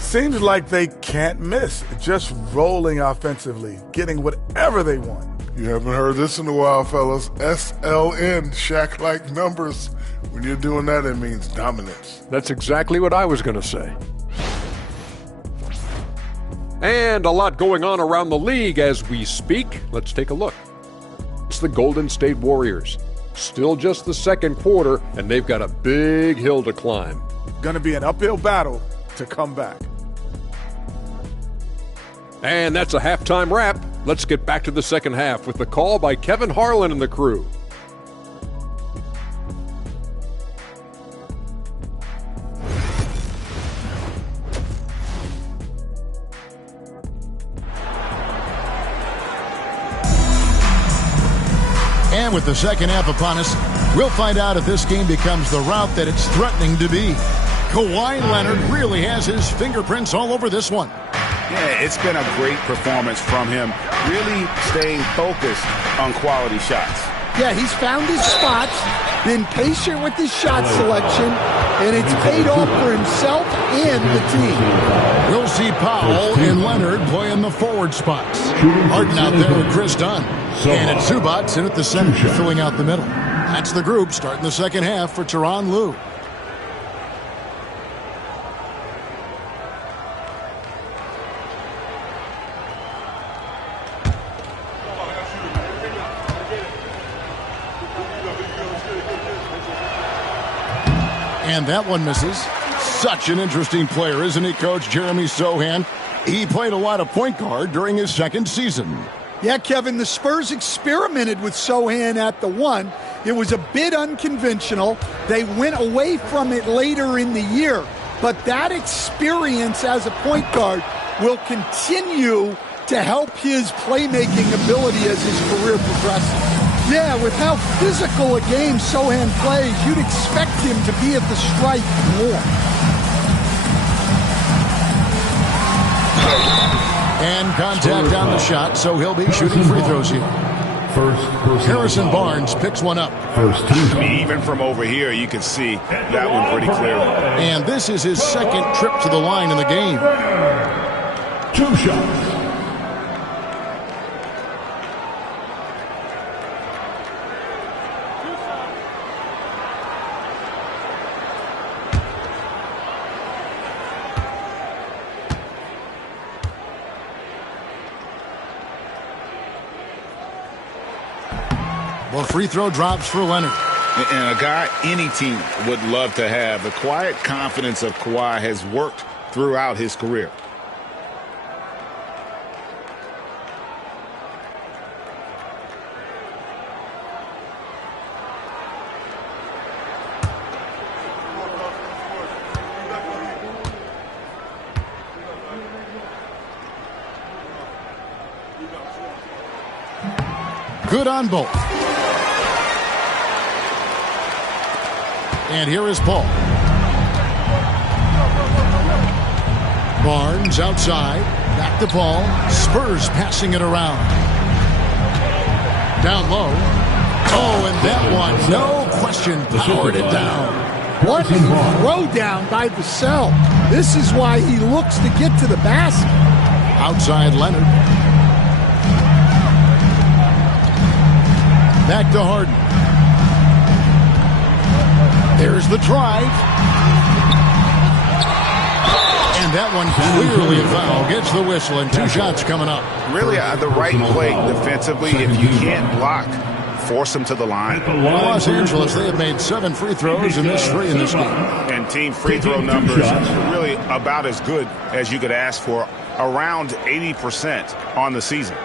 Seems like they can't miss, just rolling offensively, getting whatever they want. You haven't heard this in a while, fellas. SLN, Shaq-like numbers. When you're doing that, it means dominance. That's exactly what I was going to say. And a lot going on around the league as we speak. Let's take a look. It's the Golden State Warriors. Still just the second quarter, and they've got a big hill to climb. Gonna be an uphill battle to come back. And that's a halftime wrap. Let's get back to the second half with the call by Kevin Harlan and the crew. And with the second half upon us, we'll find out if this game becomes the route that it's threatening to be. Kawhi Leonard really has his fingerprints all over this one. Yeah, it's been a great performance from him, really staying focused on quality shots. Yeah, he's found his spots, been patient with his shot selection, and it's paid off for himself and the team. We'll see Powell and Leonard playing the forward spots. Harden out there with Chris Dunn. And it's Zubats in at the center, filling out the middle. That's the group starting the second half for Tyronn Lue. And that one misses. Such an interesting player, isn't he, Coach Jeremy Sohan? He played a lot of point guard during his second season. Yeah, Kevin, the Spurs experimented with Sohan at the 1. It was a bit unconventional. They went away from it later in the year. But that experience as a point guard will continue to help his playmaking ability as his career progresses. Yeah, with how physical a game Sohan plays, you'd expect him to be at the stripe more. And contact on the shot, so he'll be shooting free throws here. Harrison Barnes picks one up. Even from over here, you can see that one pretty clearly. And this is his second trip to the line in the game. 2 shots. Well, free throw drops for Leonard. And a guy any team would love to have. The quiet confidence of Kawhi has worked throughout his career. Good on both. And here is Paul. Barnes outside. Back to Paul. Spurs passing it around. Down low. Oh, and that one, no question, powered it down. What a throw down by Vassell. This is why he looks to get to the basket. Outside Leonard. Back to Harden. There's the drive. And that one clearly a foul. Gets the whistle and 2 shots coming up. Really the right play defensively. If you can't block, force them to the line. Los Angeles, they have made 7 free throws and missed 3 in this game. And team free throw numbers really about as good as you could ask for. Around 80% on the season.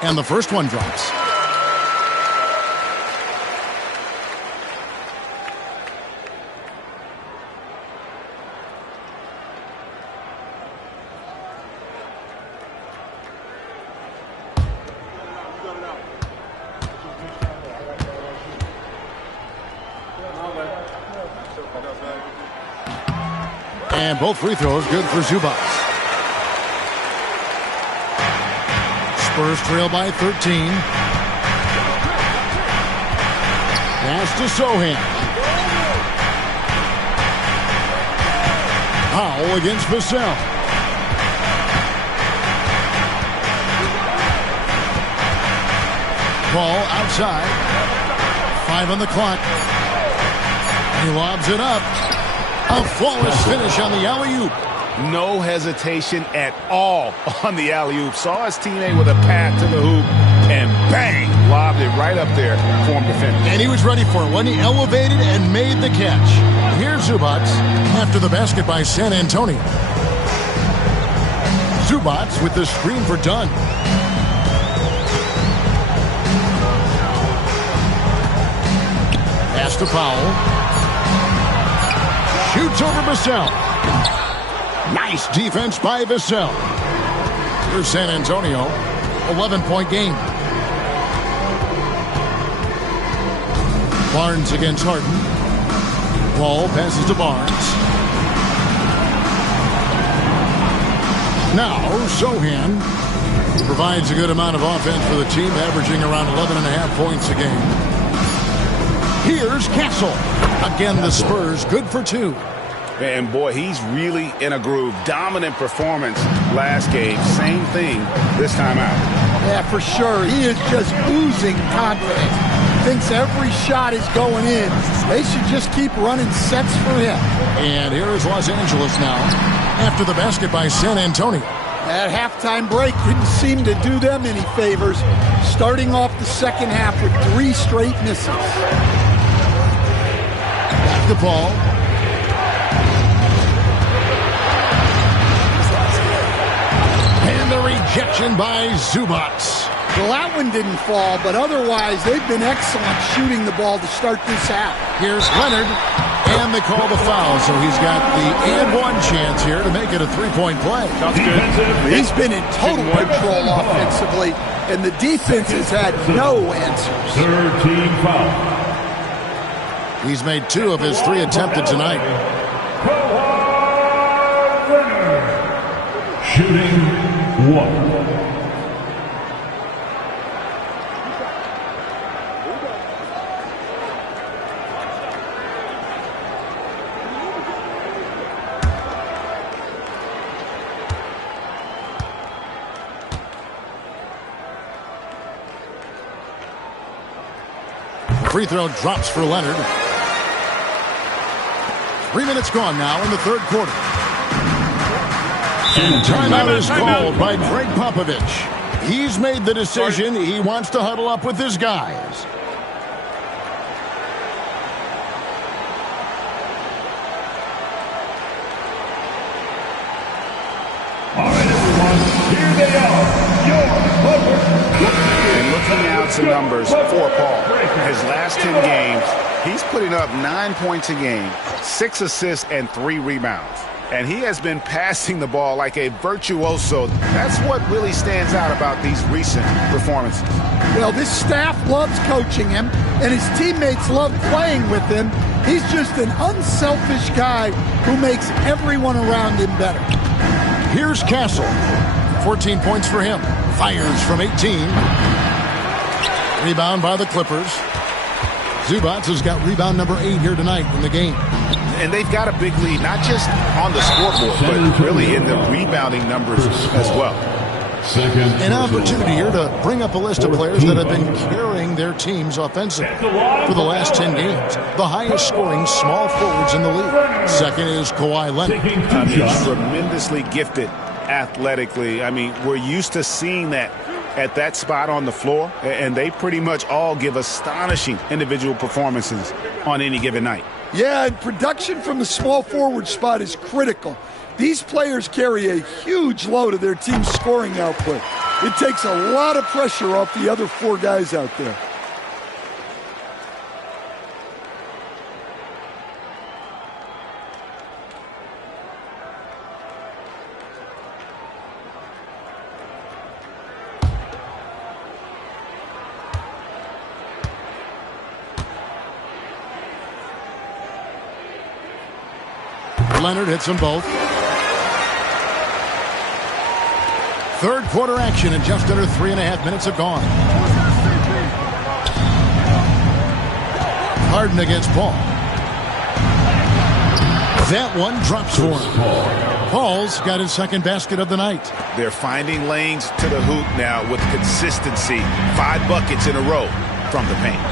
And the first one drops. And both free throws good for Zubac. Spurs trail by 13. Pass to Sohan. Powell against Vassell. Ball outside. 5 on the clock. He lobs it up. A flawless finish on the alley-oop. No hesitation at all on the alley-oop. Saw his teammate with a path to the hoop, and bang, lobbed it right up there for him to finish. And he was ready for it when he elevated and made the catch. Here's Zubac after the basket by San Antonio. Zubac with the screen for Dunn. Pass to Powell. Shoots over Vassell. Nice defense by Vassell. Here's San Antonio. 11-point game. Barnes against Harden. Ball passes to Barnes. Now Sohan provides a good amount of offense for the team, averaging around 11.5 points a game. Here's Castle. Again, the Spurs good for 2. And boy, he's really in a groove. Dominant performance last game. Same thing this time out. Yeah, for sure. He is just oozing confidence. Thinks every shot is going in. They should just keep running sets for him. And here is Los Angeles now after the basket by San Antonio. That halftime break didn't seem to do them any favors. Starting off the second half with 3 straight misses. Back to Paul. And the rejection by Zubac. Well, that one didn't fall, but otherwise they've been excellent shooting the ball to start this half. Here's Leonard, and they call the foul, so he's got the and 1 chance here to make it a 3-point play. That's good. He's been in total control offensively, and the defense has had no answers. 13 foul. He's made 2 of his 3 attempted tonight. Shooting 1. Free throw drops for Leonard. 3 minutes gone now in the third quarter. And timeout is called by Greg Popovich. He's made the decision. He wants to huddle up with his guys. All right, everyone, here they are, your Clippers. And looking now at some numbers for Paul. His last 10 games, he's putting up 9 points a game, 6 assists, and 3 rebounds. And he has been passing the ball like a virtuoso. That's what really stands out about these recent performances. Well, this staff loves coaching him, and his teammates love playing with him. He's just an unselfish guy who makes everyone around him better. Here's Castle. 14 points for him. Fires from 18. Rebound by the Clippers. Zubac has got rebound number 8 here tonight in the game. And they've got a big lead, not just on the scoreboard, but really in the rebounding numbers as well. An opportunity here to bring up a list of players that have been carrying their teams offensively for the last 10 games. The highest scoring small forwards in the league. Second is Kawhi Leonard. He's tremendously gifted athletically. I mean, we're used to seeing that at that spot on the floor, and they pretty much all give astonishing individual performances on any given night. Yeah, and production from the small forward spot is critical. These players carry a huge load of their team's scoring output. It takes a lot of pressure off the other 4 guys out there. Leonard hits them both. Third quarter action, and just under 3.5 minutes have gone. Harden against Paul. That one drops for him. Paul's got his second basket of the night. They're finding lanes to the hoop now with consistency. 5 buckets in a row from the paint.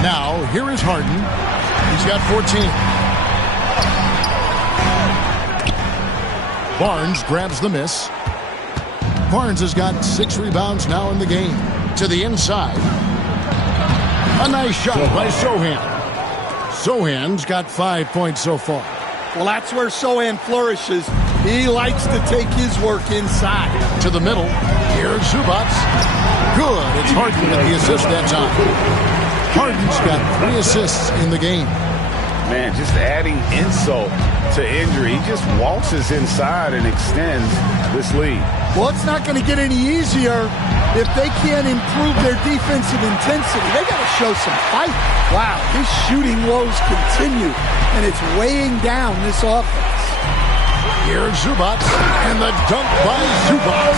Now, here is Harden. He's got 14. Barnes grabs the miss. Barnes has got 6 rebounds now in the game. To the inside. A nice shot by Sohan. Sohan's got 5 points so far. Well, that's where Sohan flourishes. He likes to take his work inside. To the middle. Here's Zubac. Good. It's Harden with the assist that time. Harden's got 3 assists in the game. Man, just adding insult to injury. He just waltzes inside and extends this lead. Well, it's not going to get any easier if they can't improve their defensive intensity. They got to show some fight. Wow, his shooting woes continue, and it's weighing down this offense. Here's Zubac, and the dunk by Zubac.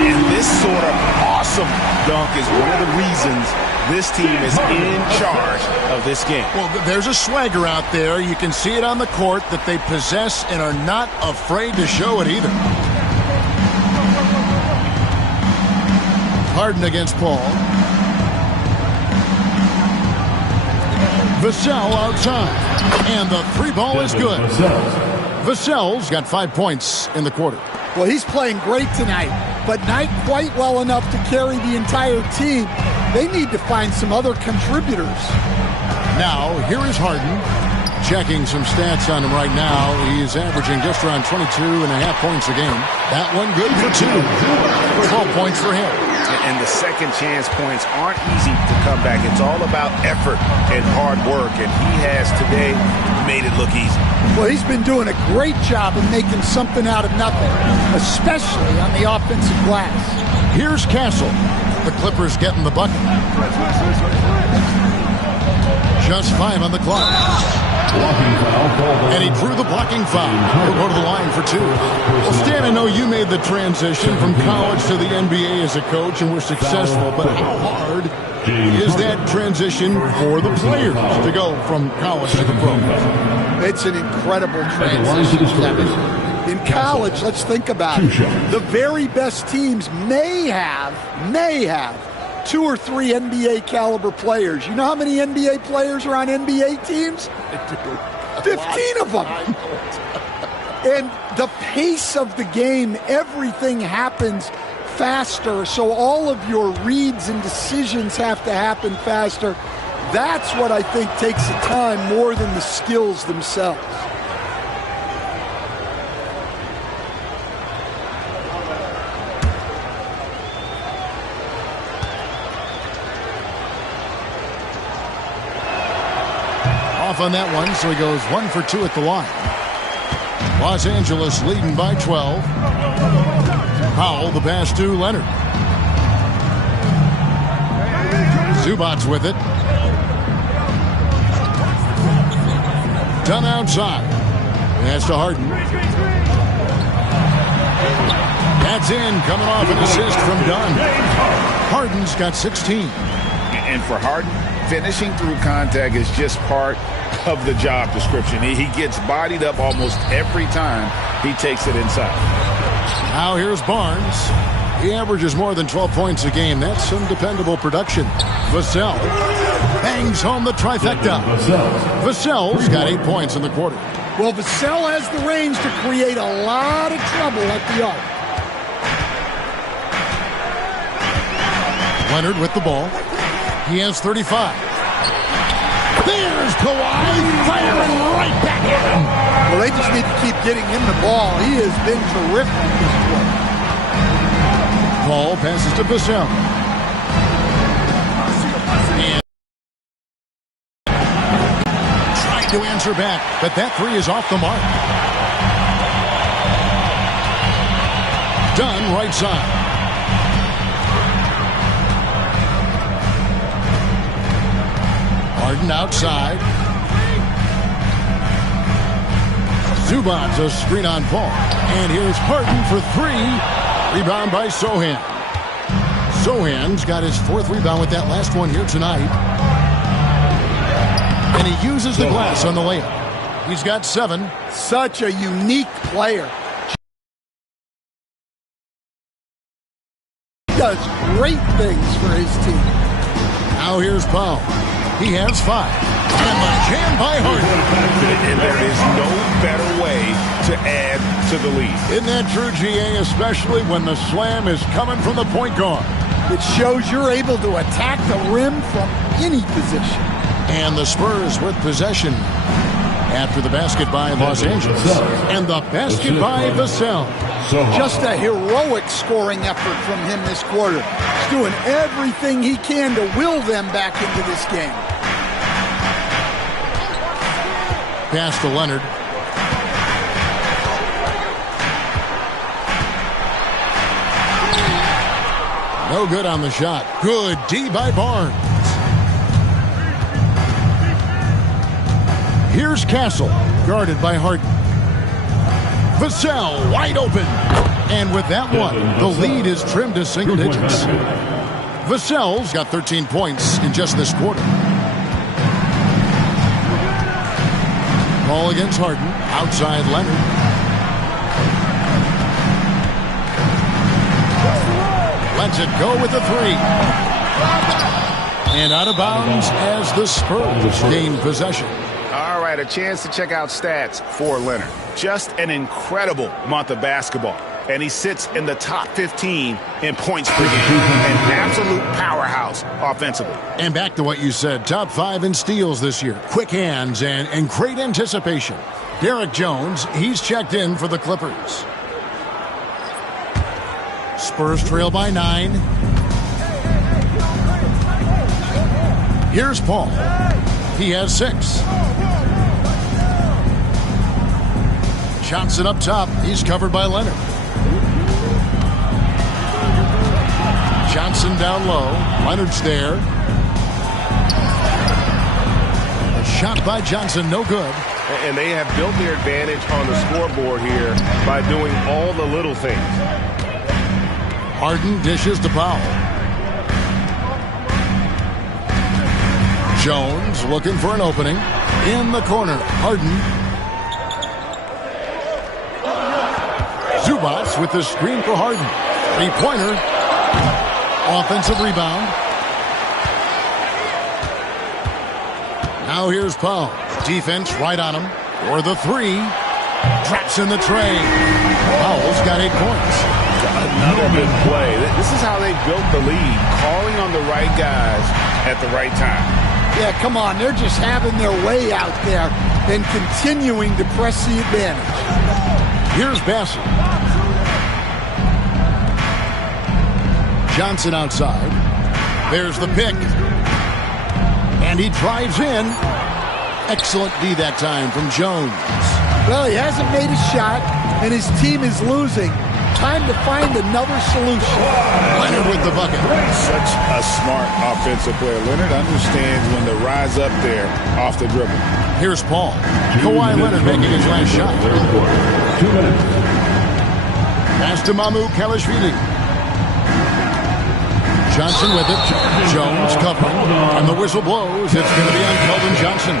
And this sort of awesome dunk is one of the reasons this team is in charge of this game. Well, there's a swagger out there. You can see it on the court that they possess and are not afraid to show it either. Harden against Paul. Vassell outside. And the 3 ball is good. Vassell's got 5 points in the quarter. Well, he's playing great tonight, but not quite well enough to carry the entire team. They need to find some other contributors. Now, here is Harden. Checking some stats on him right now. He's averaging just around 22.5 points a game. That one good for 2. 12 points for him. And the second chance points aren't easy to come back. It's all about effort and hard work, and he has today made it look easy. Well, he's been doing a great job of making something out of nothing, especially on the offensive glass. Here's Castle. The Clippers getting the bucket. Just 5 on the clock. And he drew the blocking foul. He'll go to the line for 2. Well, Stan, I know you made the transition from college to the NBA as a coach and were successful, but how hard is that transition for the players to go from college to the pros? It's an incredible transition, Kevin. In college, let's think about it. The very best teams may have 2 or 3 NBA caliber players. You know how many NBA players are on NBA teams? 15 of them. And the pace of the game, everything happens faster. So all of your reads and decisions have to happen faster. That's what I think takes the time more than the skills themselves. On that one, so he goes 1 for 2 at the line. Los Angeles leading by 12. Powell, the pass to Leonard. Zubac's with it. Dunn outside. Pass to Harden. That's in, coming off an assist from Dunn. Harden's got 16. And for Harden, finishing through contact is just part of the job description. He gets bodied up almost every time he takes it inside. Now here's Barnes. He averages more than 12 points a game. That's some dependable production. Vassell bangs home the trifecta. Vassell's got 8 points in the quarter. Well, Vassell has the range to create a lot of trouble at the arc. Leonard with the ball. He has 35. There's Kawhi firing right back at him. Well, they just need to keep getting him the ball. He has been terrific this quarter. Ball passes to Vassell. And trying to answer back, but that three is off the mark. Dunn right side. Harden outside. Zubac's a screen on Paul. And here's Harden for three. Rebound by Sohan. Sohan's got his fourth rebound with that last one here tonight. And he uses the glass on the layup. He's got 7. Such a unique player. He does great things for his team. Now here's Powell. He has 5. And the jam by Harden. And there is no better way to add to the lead. Isn't that true, GA? Especially when the slam is coming from the point guard. It shows you're able to attack the rim from any position. And the Spurs with possession after the basket by Los Angeles. And the basket by Vassell. Just a heroic scoring effort from him this quarter. He's doing everything he can to will them back into this game. Pass to Leonard. No good on the shot. Good D by Barnes. Here's Castle, guarded by Harden. Vassell wide open. And with that one, the lead is trimmed to single digits. Vassell's got 13 points in just this quarter. Ball against Harden. Outside Leonard. Lets it go with the 3. And out of bounds as the Spurs gain possession. All right, a chance to check out stats for Leonard. Just an incredible month of basketball. And he sits in the top 15 in points per game. An absolute powerhouse offensively. And back to what you said, top 5 in steals this year. Quick hands and great anticipation. Derek Jones, he's checked in for the Clippers. Spurs trail by 9. Here's Paul. He has 6. Johnson up top. He's covered by Leonard. Johnson down low. Leonard's there. A shot by Johnson, no good. And they have built their advantage on the scoreboard here by doing all the little things. Harden dishes to Powell. Jones looking for an opening. In the corner, Harden. Zubac with the screen for Harden. 3-pointer. Offensive rebound. Now here's Powell. Defense right on him. For the 3. Drops in the tray. Powell's got 8 points. Another big play. This is how they built the lead. Calling on the right guys at the right time. Yeah, come on. They're just having their way out there and continuing to press the advantage. Here's Bassett. Johnson outside. There's the pick. And he drives in. Excellent D that time from Jones. Well, he hasn't made a shot, and his team is losing. time to find another solution. Leonard with the bucket. Such a smart offensive player. Leonard understands when to rise up there off the dribble. Here's Paul. Kawhi Leonard making his last shot. 2 minutes. Pass to Kelishvili. Johnson with it. Jones covering. And the whistle blows. It's going to be on Keldon Johnson.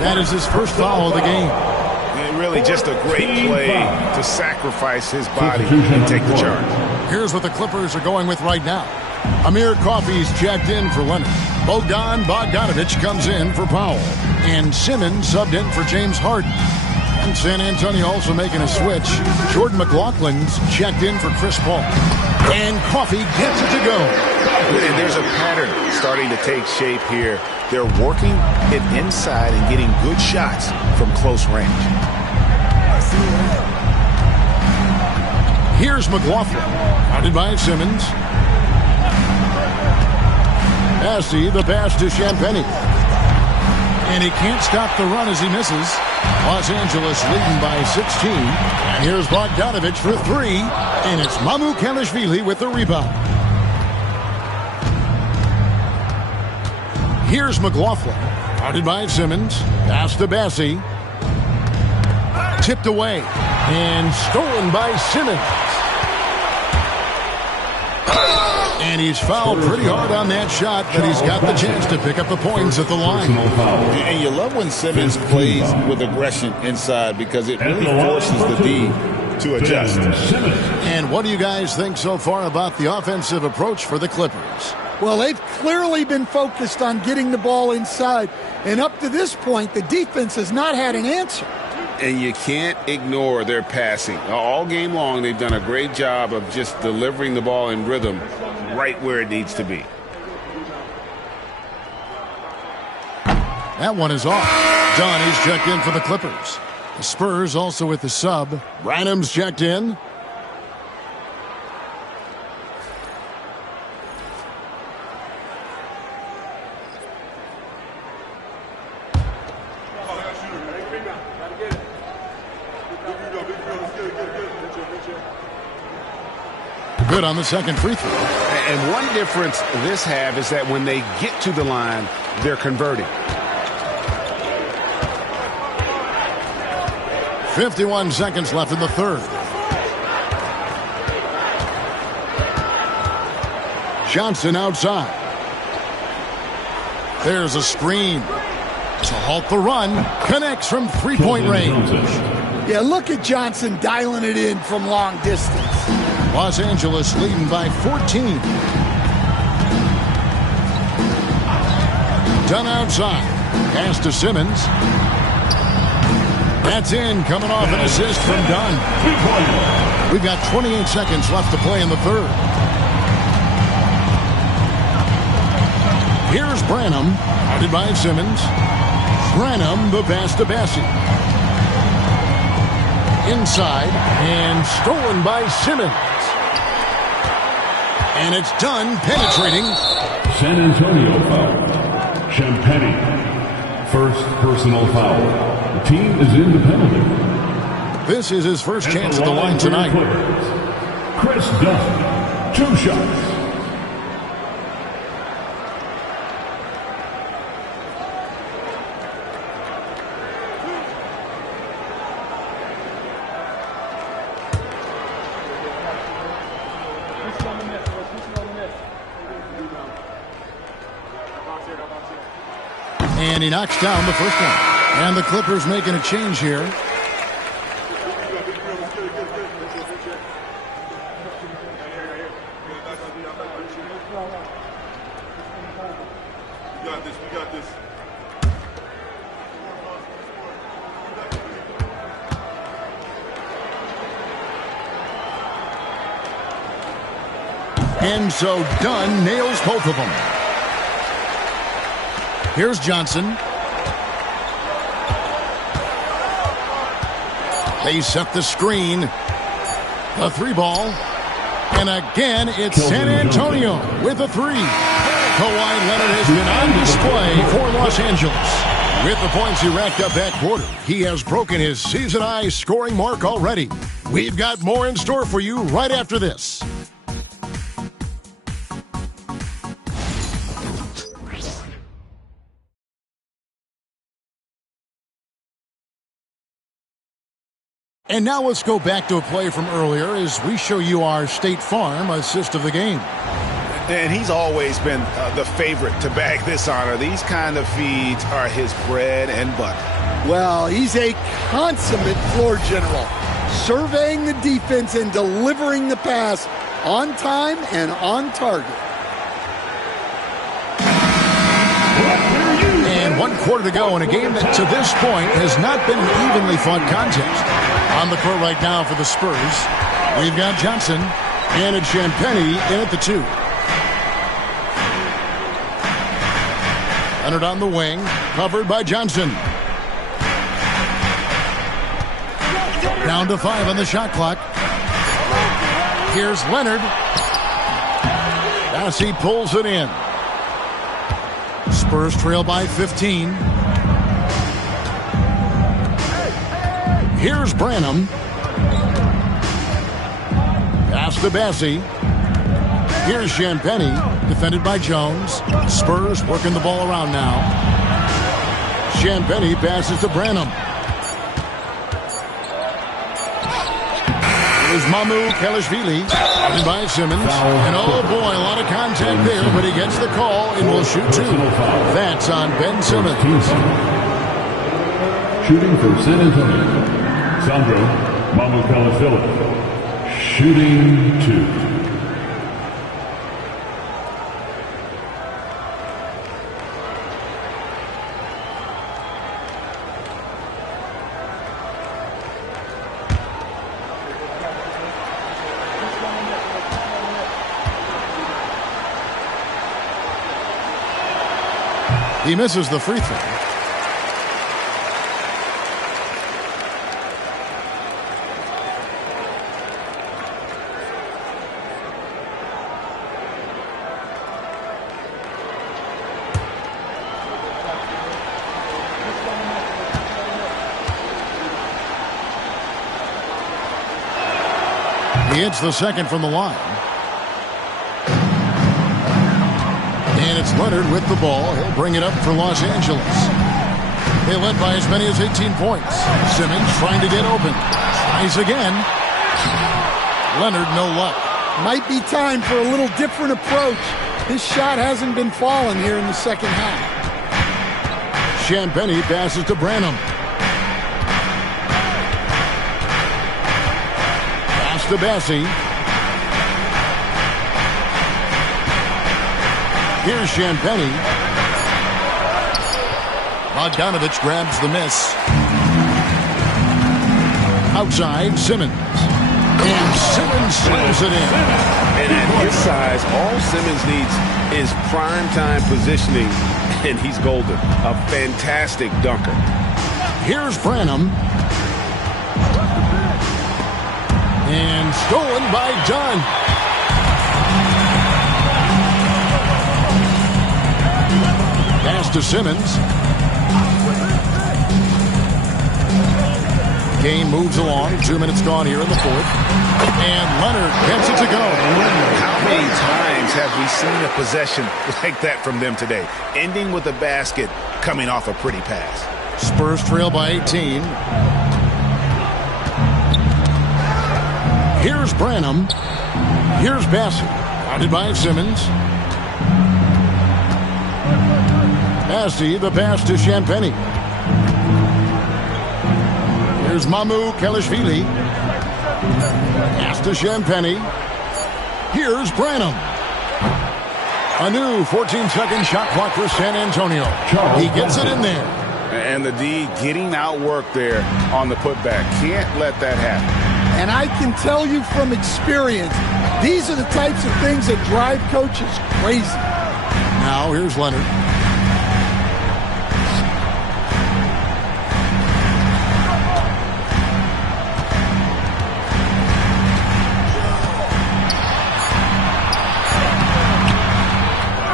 That is his first foul of the game. And really just a great play to sacrifice his body and take the charge. Here's what the Clippers are going with right now. Amir Coffey's checked in for Leonard. Bogdanovich comes in for Powell. And Simmons subbed in for James Harden. And San Antonio also making a switch. Jordan McLaughlin's checked in for Chris Paul. And Coffey gets it to go. And there's a pattern starting to take shape here. They're working it inside and getting good shots from close range. Here's McLaughlin. Guarded by Simmons. Bassey, the pass to Champagnie. And he can't stop the run as he misses. Los Angeles leading by 16. And here's Bogdanovich for three. And it's Kelishvili with the rebound. Here's McLaughlin. Guarded by Simmons. Pass to Bassey. Tipped away. And stolen by Simmons. And he's fouled pretty hard on that shot, but he's got the chance to pick up the points at the line. And you love when Simmons plays with aggression inside because it really forces the D to adjust. And what do you guys think so far about the offensive approach for the Clippers? Well, they've clearly been focused on getting the ball inside. And up to this point, the defense has not had an answer. And you can't ignore their passing. All game long, they've done a great job of just delivering the ball in rhythm right where it needs to be. That one is off. Donnie's checked in for the Clippers. The Spurs also with the sub. Branham's checked in. Good on the second free throw. And one difference this half is that when they get to the line, they're converting. 51 seconds left in the third. Johnson outside. There's a screen to halt the run. Connects from three-point range. Yeah, look at Johnson dialing it in from long distance. Los Angeles leading by 14. Dunn outside. Pass to Simmons. That's in, coming off an assist from Dunn. We've got 28 seconds left to play in the third. Here's Branham, guarded by Simmons. Branham, the pass to Bassey. Inside, and stolen by Simmons. And it's done, penetrating. San Antonio foul. Champagnie. First personal foul. The team is in the penalty. This is his first chance at the line tonight. Chris Dunn. 2 shots. And he knocks down the first one. And the Clippers making a change here. We got this. And so Dunn nails both of them. Here's Johnson. They set the screen. The three ball. And again, it's San Antonio with a three. Kawhi Leonard has been on display for Los Angeles. With the points he racked up that quarter, he has broken his season-high scoring mark already. We've got more in store for you right after this. And now let's go back to a play from earlier as we show you our State Farm assist of the game. And he's always been the favorite to bag this honor. These kind of feeds are his bread and butter. Well, he's a consummate floor general, surveying the defense and delivering the pass on time and on target. And 1 quarter to go in a game that to this point has not been an evenly fought contest. On the court right now for the Spurs, we've got Johnson and it's Champagnie in at the 2. Leonard on the wing, covered by Johnson. Down to 5 on the shot clock. Here's Leonard. Bassey pulls it in. Spurs trail by 15. Here's Branham. Pass to Bassey. Here's Champagnie, defended by Jones. Spurs working the ball around now. Champagnie passes to Branham. Here's Mamu Kelishvili, defended by Simmons. And oh boy, a lot of contact there, but he gets the call and will shoot 2. That's on Ben Simmons. Shooting for San Antonio, Sandro Mamukelashvili. Shooting 2. He misses the free throw. He hits the second from the line. And it's Leonard with the ball. He'll bring it up for Los Angeles. They led by as many as 18 points. Simmons trying to get open. Tries again. Leonard, no luck. Might be time for a little different approach. His shot hasn't been falling here in the second half. Champagnie passes to Branham. Pass to Bassey. Here's Champagnie. Bogdanovich grabs the miss. Outside, Simmons. And Simmons slams it in. And at his size, all Simmons needs is prime-time positioning, and he's golden. A fantastic dunker. Here's Branham. And stolen by Dunn. Pass to Simmons. Game moves along. 2 minutes gone here in the fourth. And Leonard gets it to go. How many times have we seen a possession like that from them today? Ending with a basket, coming off a pretty pass. Spurs trail by 18. Here's Branham. Here's Bassey. Guarded by Simmons. Bassey, the pass to Champagnie. Here's Mamu Kelishvili. Pass to Champagnie. Here's Branham. A new 14-second shot clock for San Antonio. He gets it in there. And the D getting outworked there on the putback. Can't let that happen. And I can tell you from experience, these are the types of things that drive coaches crazy. Now here's Leonard.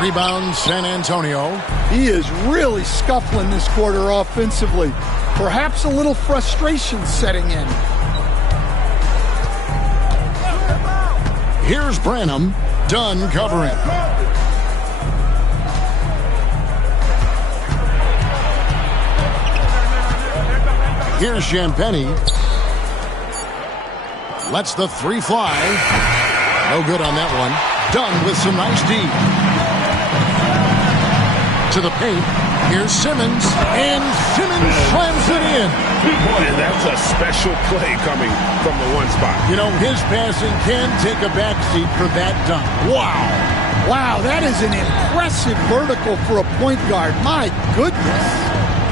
Rebound, San Antonio. He is really scuffling this quarter offensively. Perhaps a little frustration setting in. Here's Branham. Dunn covering. Here's Champagny. Lets the three fly. No good on that one. Dunn with some nice D. To the paint. Here's Simmons. And Simmons slams it in. And that's a special play coming from the one spot. You know, his passing can take a backseat for that dunk. Wow. Wow, that is an impressive vertical for a point guard. My goodness.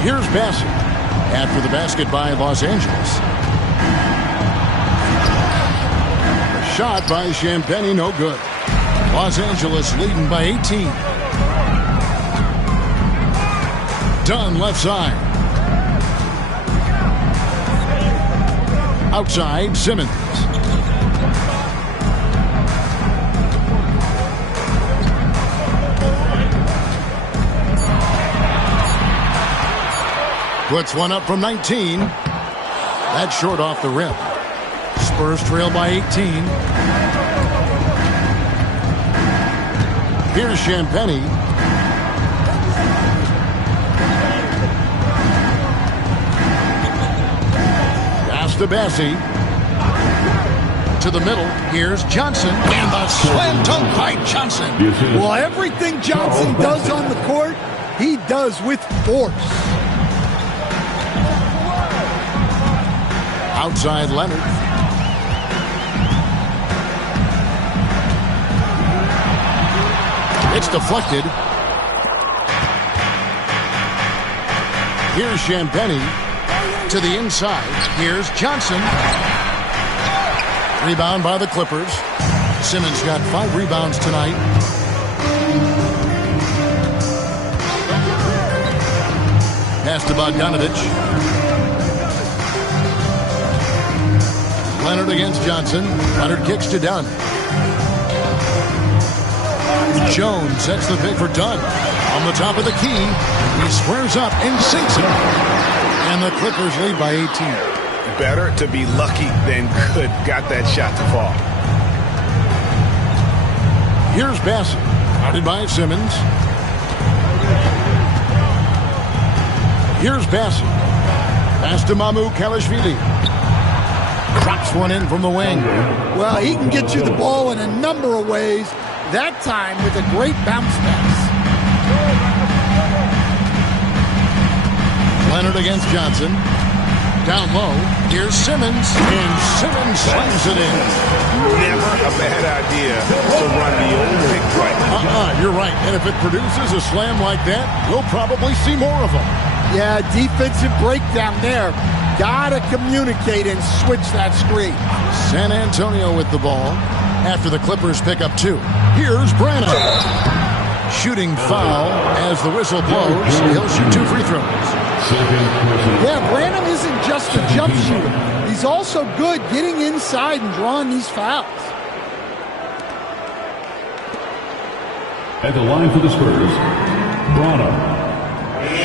Here's Bassett. After the basket by Los Angeles. A shot by Champagny, no good. Los Angeles leading by 18. Dunn left side. Outside, Simmons. Puts one up from 19. That's short off the rim. Spurs trail by 18. Here's Champagny. Pass to Bassie. To the middle. Here's Johnson. And the slam dunk by Johnson. Well, everything Johnson does on the court, he does with force. Outside Leonard. It's deflected. Here's Champagny to the inside. Here's Johnson. Rebound by the Clippers. Simmons got 5 rebounds tonight. Pass to Bogdanovich. Leonard against Johnson. Leonard kicks to Dunn. Jones sets the pick for Dunn. On the top of the key. He squares up and sinks it. And the Clippers lead by 18. Better to be lucky than good. Got that shot to fall. Here's Bassett. Guarded by Simmons. Here's Bassett. Pass to Mamu Kalashvili. Drops one in from the wing. Well, he can get you the ball in a number of ways. That time with a great bounce pass. Leonard against Johnson. Down low. Here's Simmons. And Simmons slams it in. Never a bad idea to run the old pick play. You're right. And if it produces a slam like that, we'll probably see more of them. Yeah, defensive breakdown there. Gotta communicate and switch that screen. San Antonio with the ball after the Clippers pick up 2. Here's Branham. Shooting foul as the whistle blows. He'll shoot 2 free throws. Yeah, Branham isn't just a jump shooter. He's also good getting inside and drawing these fouls. At the line for the Spurs, Branham,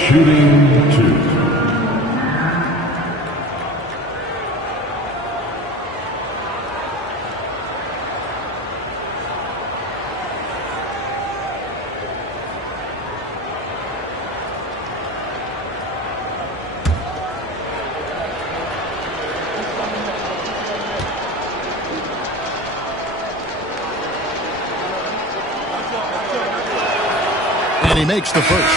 shooting 2. And he makes the first.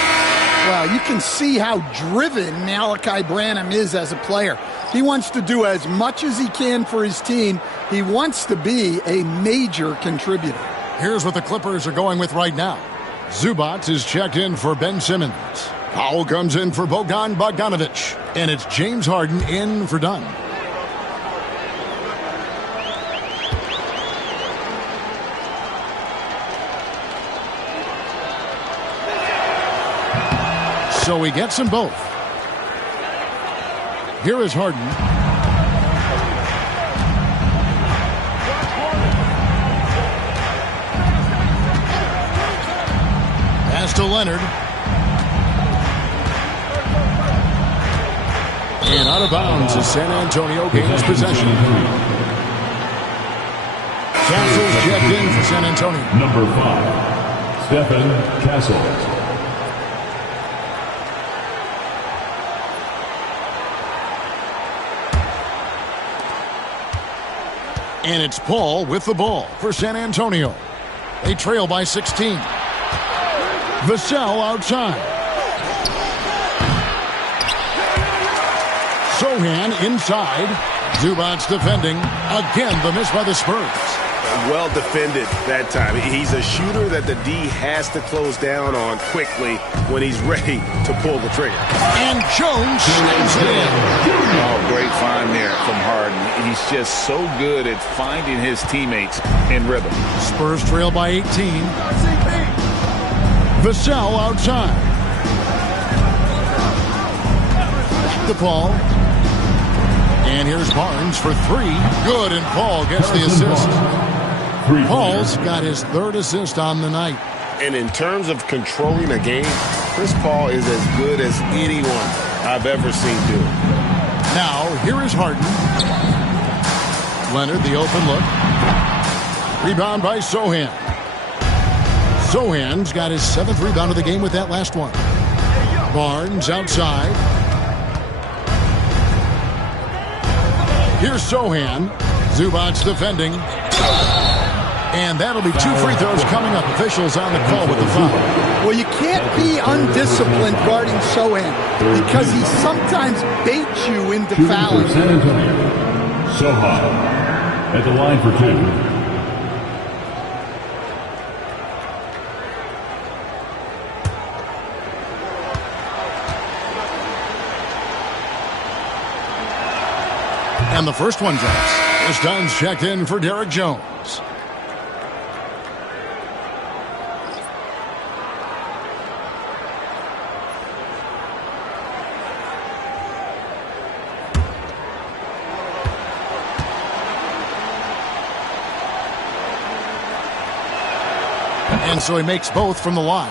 Well, you can see how driven Malachi Branham is as a player. He wants to do as much as he can for his team. He wants to be a major contributor. Here's what the Clippers are going with right now. Zubac is checked in for Ben Simmons. Powell comes in for Bogdan Bogdanovich. And it's James Harden in for Dunn. So he gets them both. Here is Harden. Leonard. And out of bounds as San Antonio gains possession. Castles checked in for San Antonio. Number 5, Stephen Castles. And it's Paul with the ball for San Antonio. They trail by 16. Vassell outside. Sohan inside. Zubac's defending. Again, the miss by the Spurs. Well defended that time. He's a shooter that the D has to close down on quickly when he's ready to pull the trigger. And Jones snaps it in. Oh, great find there from Harden. He's just so good at finding his teammates in rhythm. Spurs trail by 18. Vassell outside. The ball. And here's Barnes for 3. Good, and Paul gets the assist. Paul's got his 3rd assist on the night. And in terms of controlling a game, Chris Paul is as good as anyone I've ever seen do it. Now, here is Harden. Leonard, the open look. Rebound by Sohan. Sohan's got his 7th rebound of the game with that last one. Barnes outside. Here's Sohan. Zubac's defending. And that'll be 2 free throws coming up. Officials on the call with the foul. Well, you can't be undisciplined guarding Sohan because he sometimes baits you into fouling. Sohan at the line for 2. And the first one drops. This time's checked in for Derek Jones. And so he makes both from the line.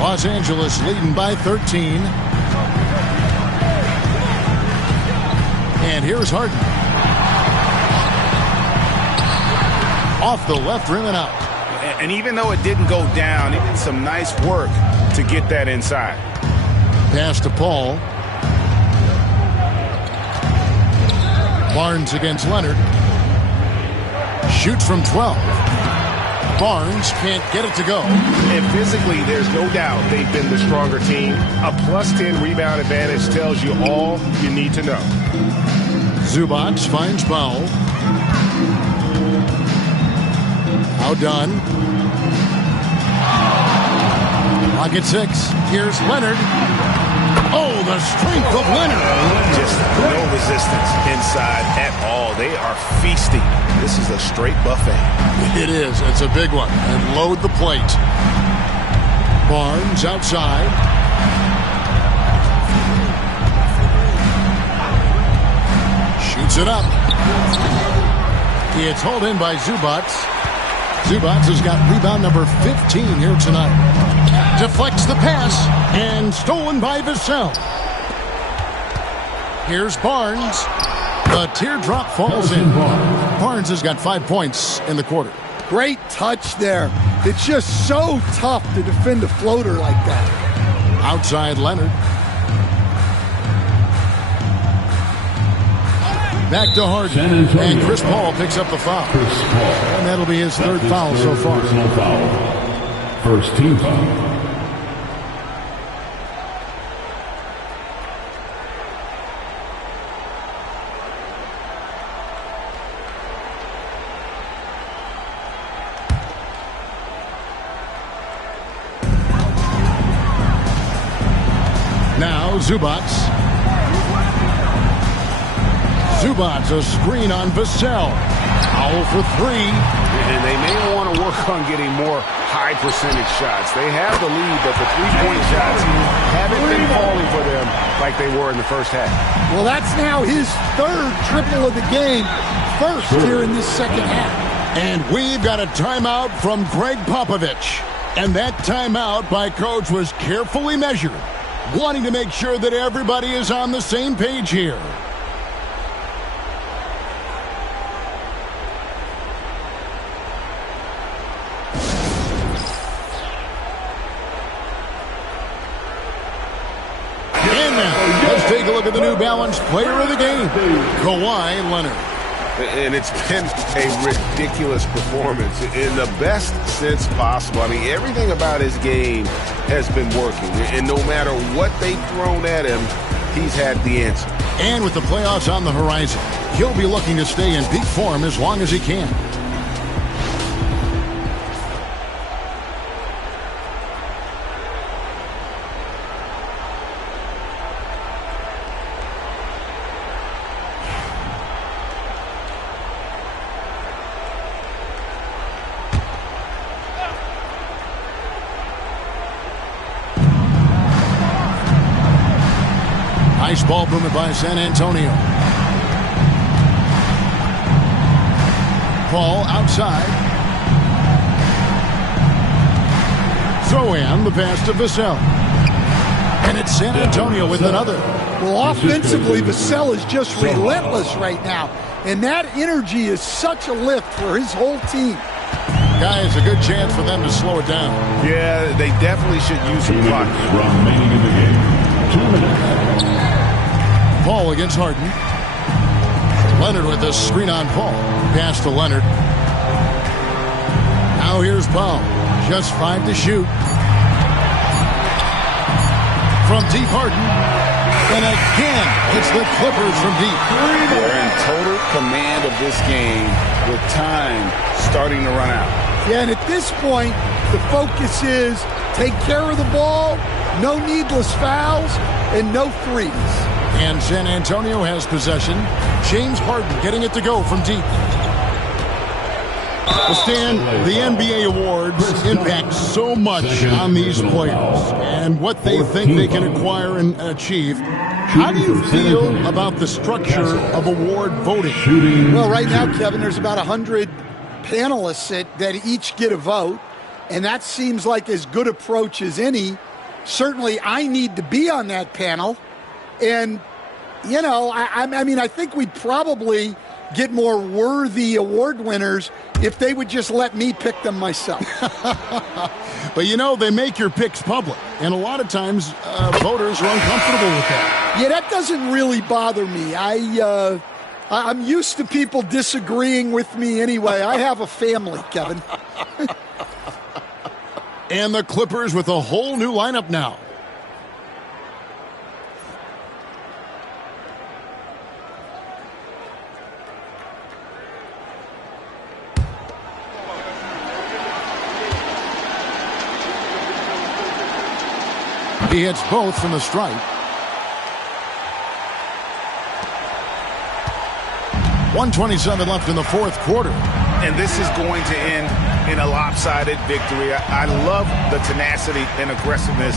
Los Angeles leading by 13. And here's Harden. Off the left rim and out. And even though it didn't go down, he did some nice work to get that inside. Pass to Paul. Barnes against Leonard. Shoots from 12. Barnes can't get it to go. And physically, there's no doubt they've been the stronger team. A +10 rebound advantage tells you all you need to know. Zubac finds Powell. Outdone. Lock at 6. Here's Leonard. Oh, the strength of Leonard. Just no resistance inside at all. They are feasting. This is a straight buffet. It is. It's a big one. And load the plate. Barnes outside. Shoots it up. It's hauled in by Zubac. Zubac has got rebound number 15 here tonight. Deflects the pass and stolen by Vassell. Here's Barnes. The teardrop falls in. Barnes has got 5 points in the quarter. Great touch there. It's just so tough to defend a floater like that. Outside Leonard. Back to Harden. And Chris Paul picks up the foul. And that'll be his 3rd foul so far. Personal foul. First team foul. Now Zubac. Zubac, a screen on Vassell. Foul for 3. And they may want to work on getting more high percentage shots. They have the lead, but the 3-point shots haven't been falling for them like they were in the first half. Well, that's now his 3rd triple of the game. First here in this second half. And we've got a timeout from Greg Popovich. And that timeout by Coach was carefully measured, wanting to make sure that everybody is on the same page here. And now, let's take a look at the New Balance player of the game, Kawhi Leonard. And it's been a ridiculous performance in the best sense possible. I mean, everything about his game has been working. And no matter what they've thrown at him, he's had the answer. And with the playoffs on the horizon, he'll be looking to stay in peak form as long as he can. Nice ball movement by San Antonio. Paul outside. Throw in the pass to Vassell. And it's San Antonio with another. Well, offensively, Vassell is just relentless right now. And that energy is such a lift for his whole team. Guys, a good chance for them to slow it down. Yeah, they definitely should use some clock. Remaining in the game. 2 minutes. Paul against Harden. Leonard with the screen on Paul. Pass to Leonard. Now here's Paul. Just 5 to shoot. From deep, Harden. And again, it's the Clippers from deep. They're in total command of this game with time starting to run out. Yeah, and at this point, the focus is take care of the ball, no needless fouls, and no threes. And San Antonio has possession. James Harden getting it to go from deep. Well, Stan, the NBA awards impact so much on these players and what they think they can acquire and achieve. How do you feel about the structure of award voting? Well, right now, Kevin, there's about 100 panelists that each get a vote, and that seems like as good approach as any. Certainly, I need to be on that panel. And, you know, I mean, I think we'd probably get more worthy award winners if they would just let me pick them myself. But, you know, they make your picks public. And a lot of times voters are uncomfortable with that. Yeah, that doesn't really bother me. I'm used to people disagreeing with me anyway. I have a family, Kevin. And the Clippers with a whole new lineup now. He hits both from the stripe. 1:27 left in the fourth quarter. And this is going to end in a lopsided victory. I love the tenacity and aggressiveness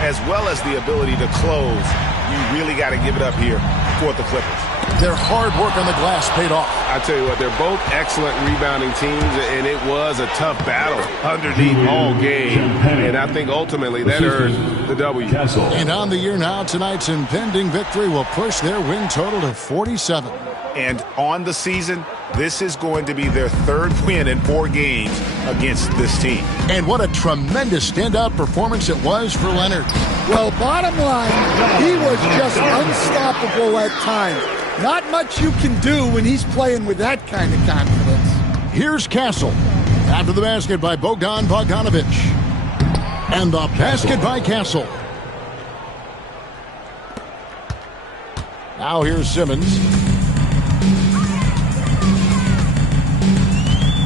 as well as the ability to close. You really got to give it up here for the Clippers. Their hard work on the glass paid off. I tell you what, they're both excellent rebounding teams, and it was a tough battle underneath all game. And I think ultimately that earned the W. And on the year now, tonight's impending victory will push their win total to 47. And on the season, this is going to be their third win in 4 games against this team. And what a tremendous standout performance it was for Leonard. Well, bottom line, he was just unstoppable at times. Not much you can do when he's playing with that kind of confidence. Here's Castle. After the basket by Bogdan Bogdanovic. And the basket by Castle. Now here's Simmons.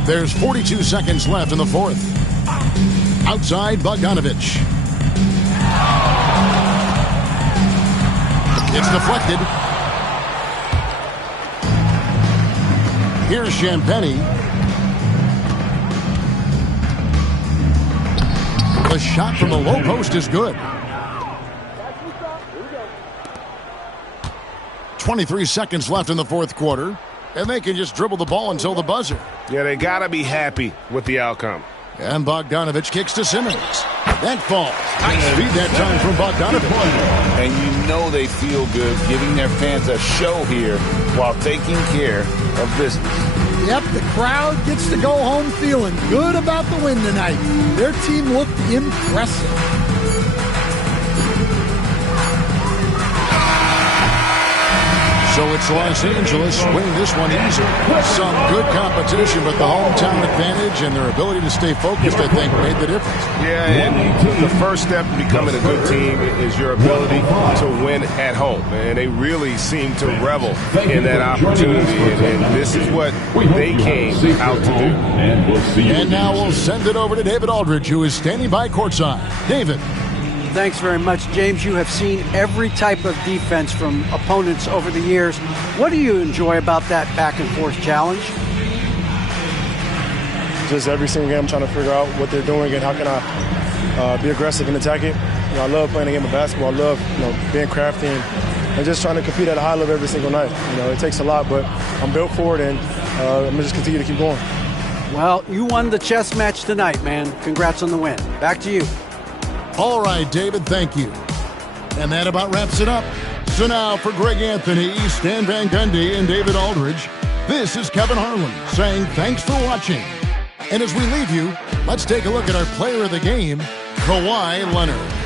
There's 42 seconds left in the fourth. Outside Bogdanovic. It's deflected. Here's Champagny. The shot from the low post is good. 23 seconds left in the fourth quarter. and they can just dribble the ball until the buzzer. Yeah, they got to be happy with the outcome. And Bogdanovich kicks to Simmons. That falls. Nice feed that time from Bogdanovich. And you know they feel good giving their fans a show here while taking care of business. Yep, the crowd gets to go home feeling good about the win tonight. Their team looked impressive. So it's Los Angeles winning this one easy. Some good competition, but the hometown advantage and their ability to stay focused, I think, made the difference. Yeah, and the first step to becoming a good team is your ability to win at home. And they really seem to revel in that opportunity. And this is what they came out to do. And now we'll send it over to David Aldridge, who is standing by courtside. David. Thanks very much, James. You have seen every type of defense from opponents over the years. What do you enjoy about that back-and-forth challenge? Just every single game I'm trying to figure out what they're doing and how can I be aggressive and attack it. You know, I love playing a game of basketball. I love being crafty and just trying to compete at a high level every single night. It takes a lot, but I'm built for it, and I'm going to just continue to keep going. Well, you won the chess match tonight, man. Congrats on the win. Back to you. All right, David, thank you. And that about wraps it up. So now for Greg Anthony, Stan Van Gundy, and David Aldridge, this is Kevin Harlan saying thanks for watching. And as we leave you, let's take a look at our player of the game, Kawhi Leonard.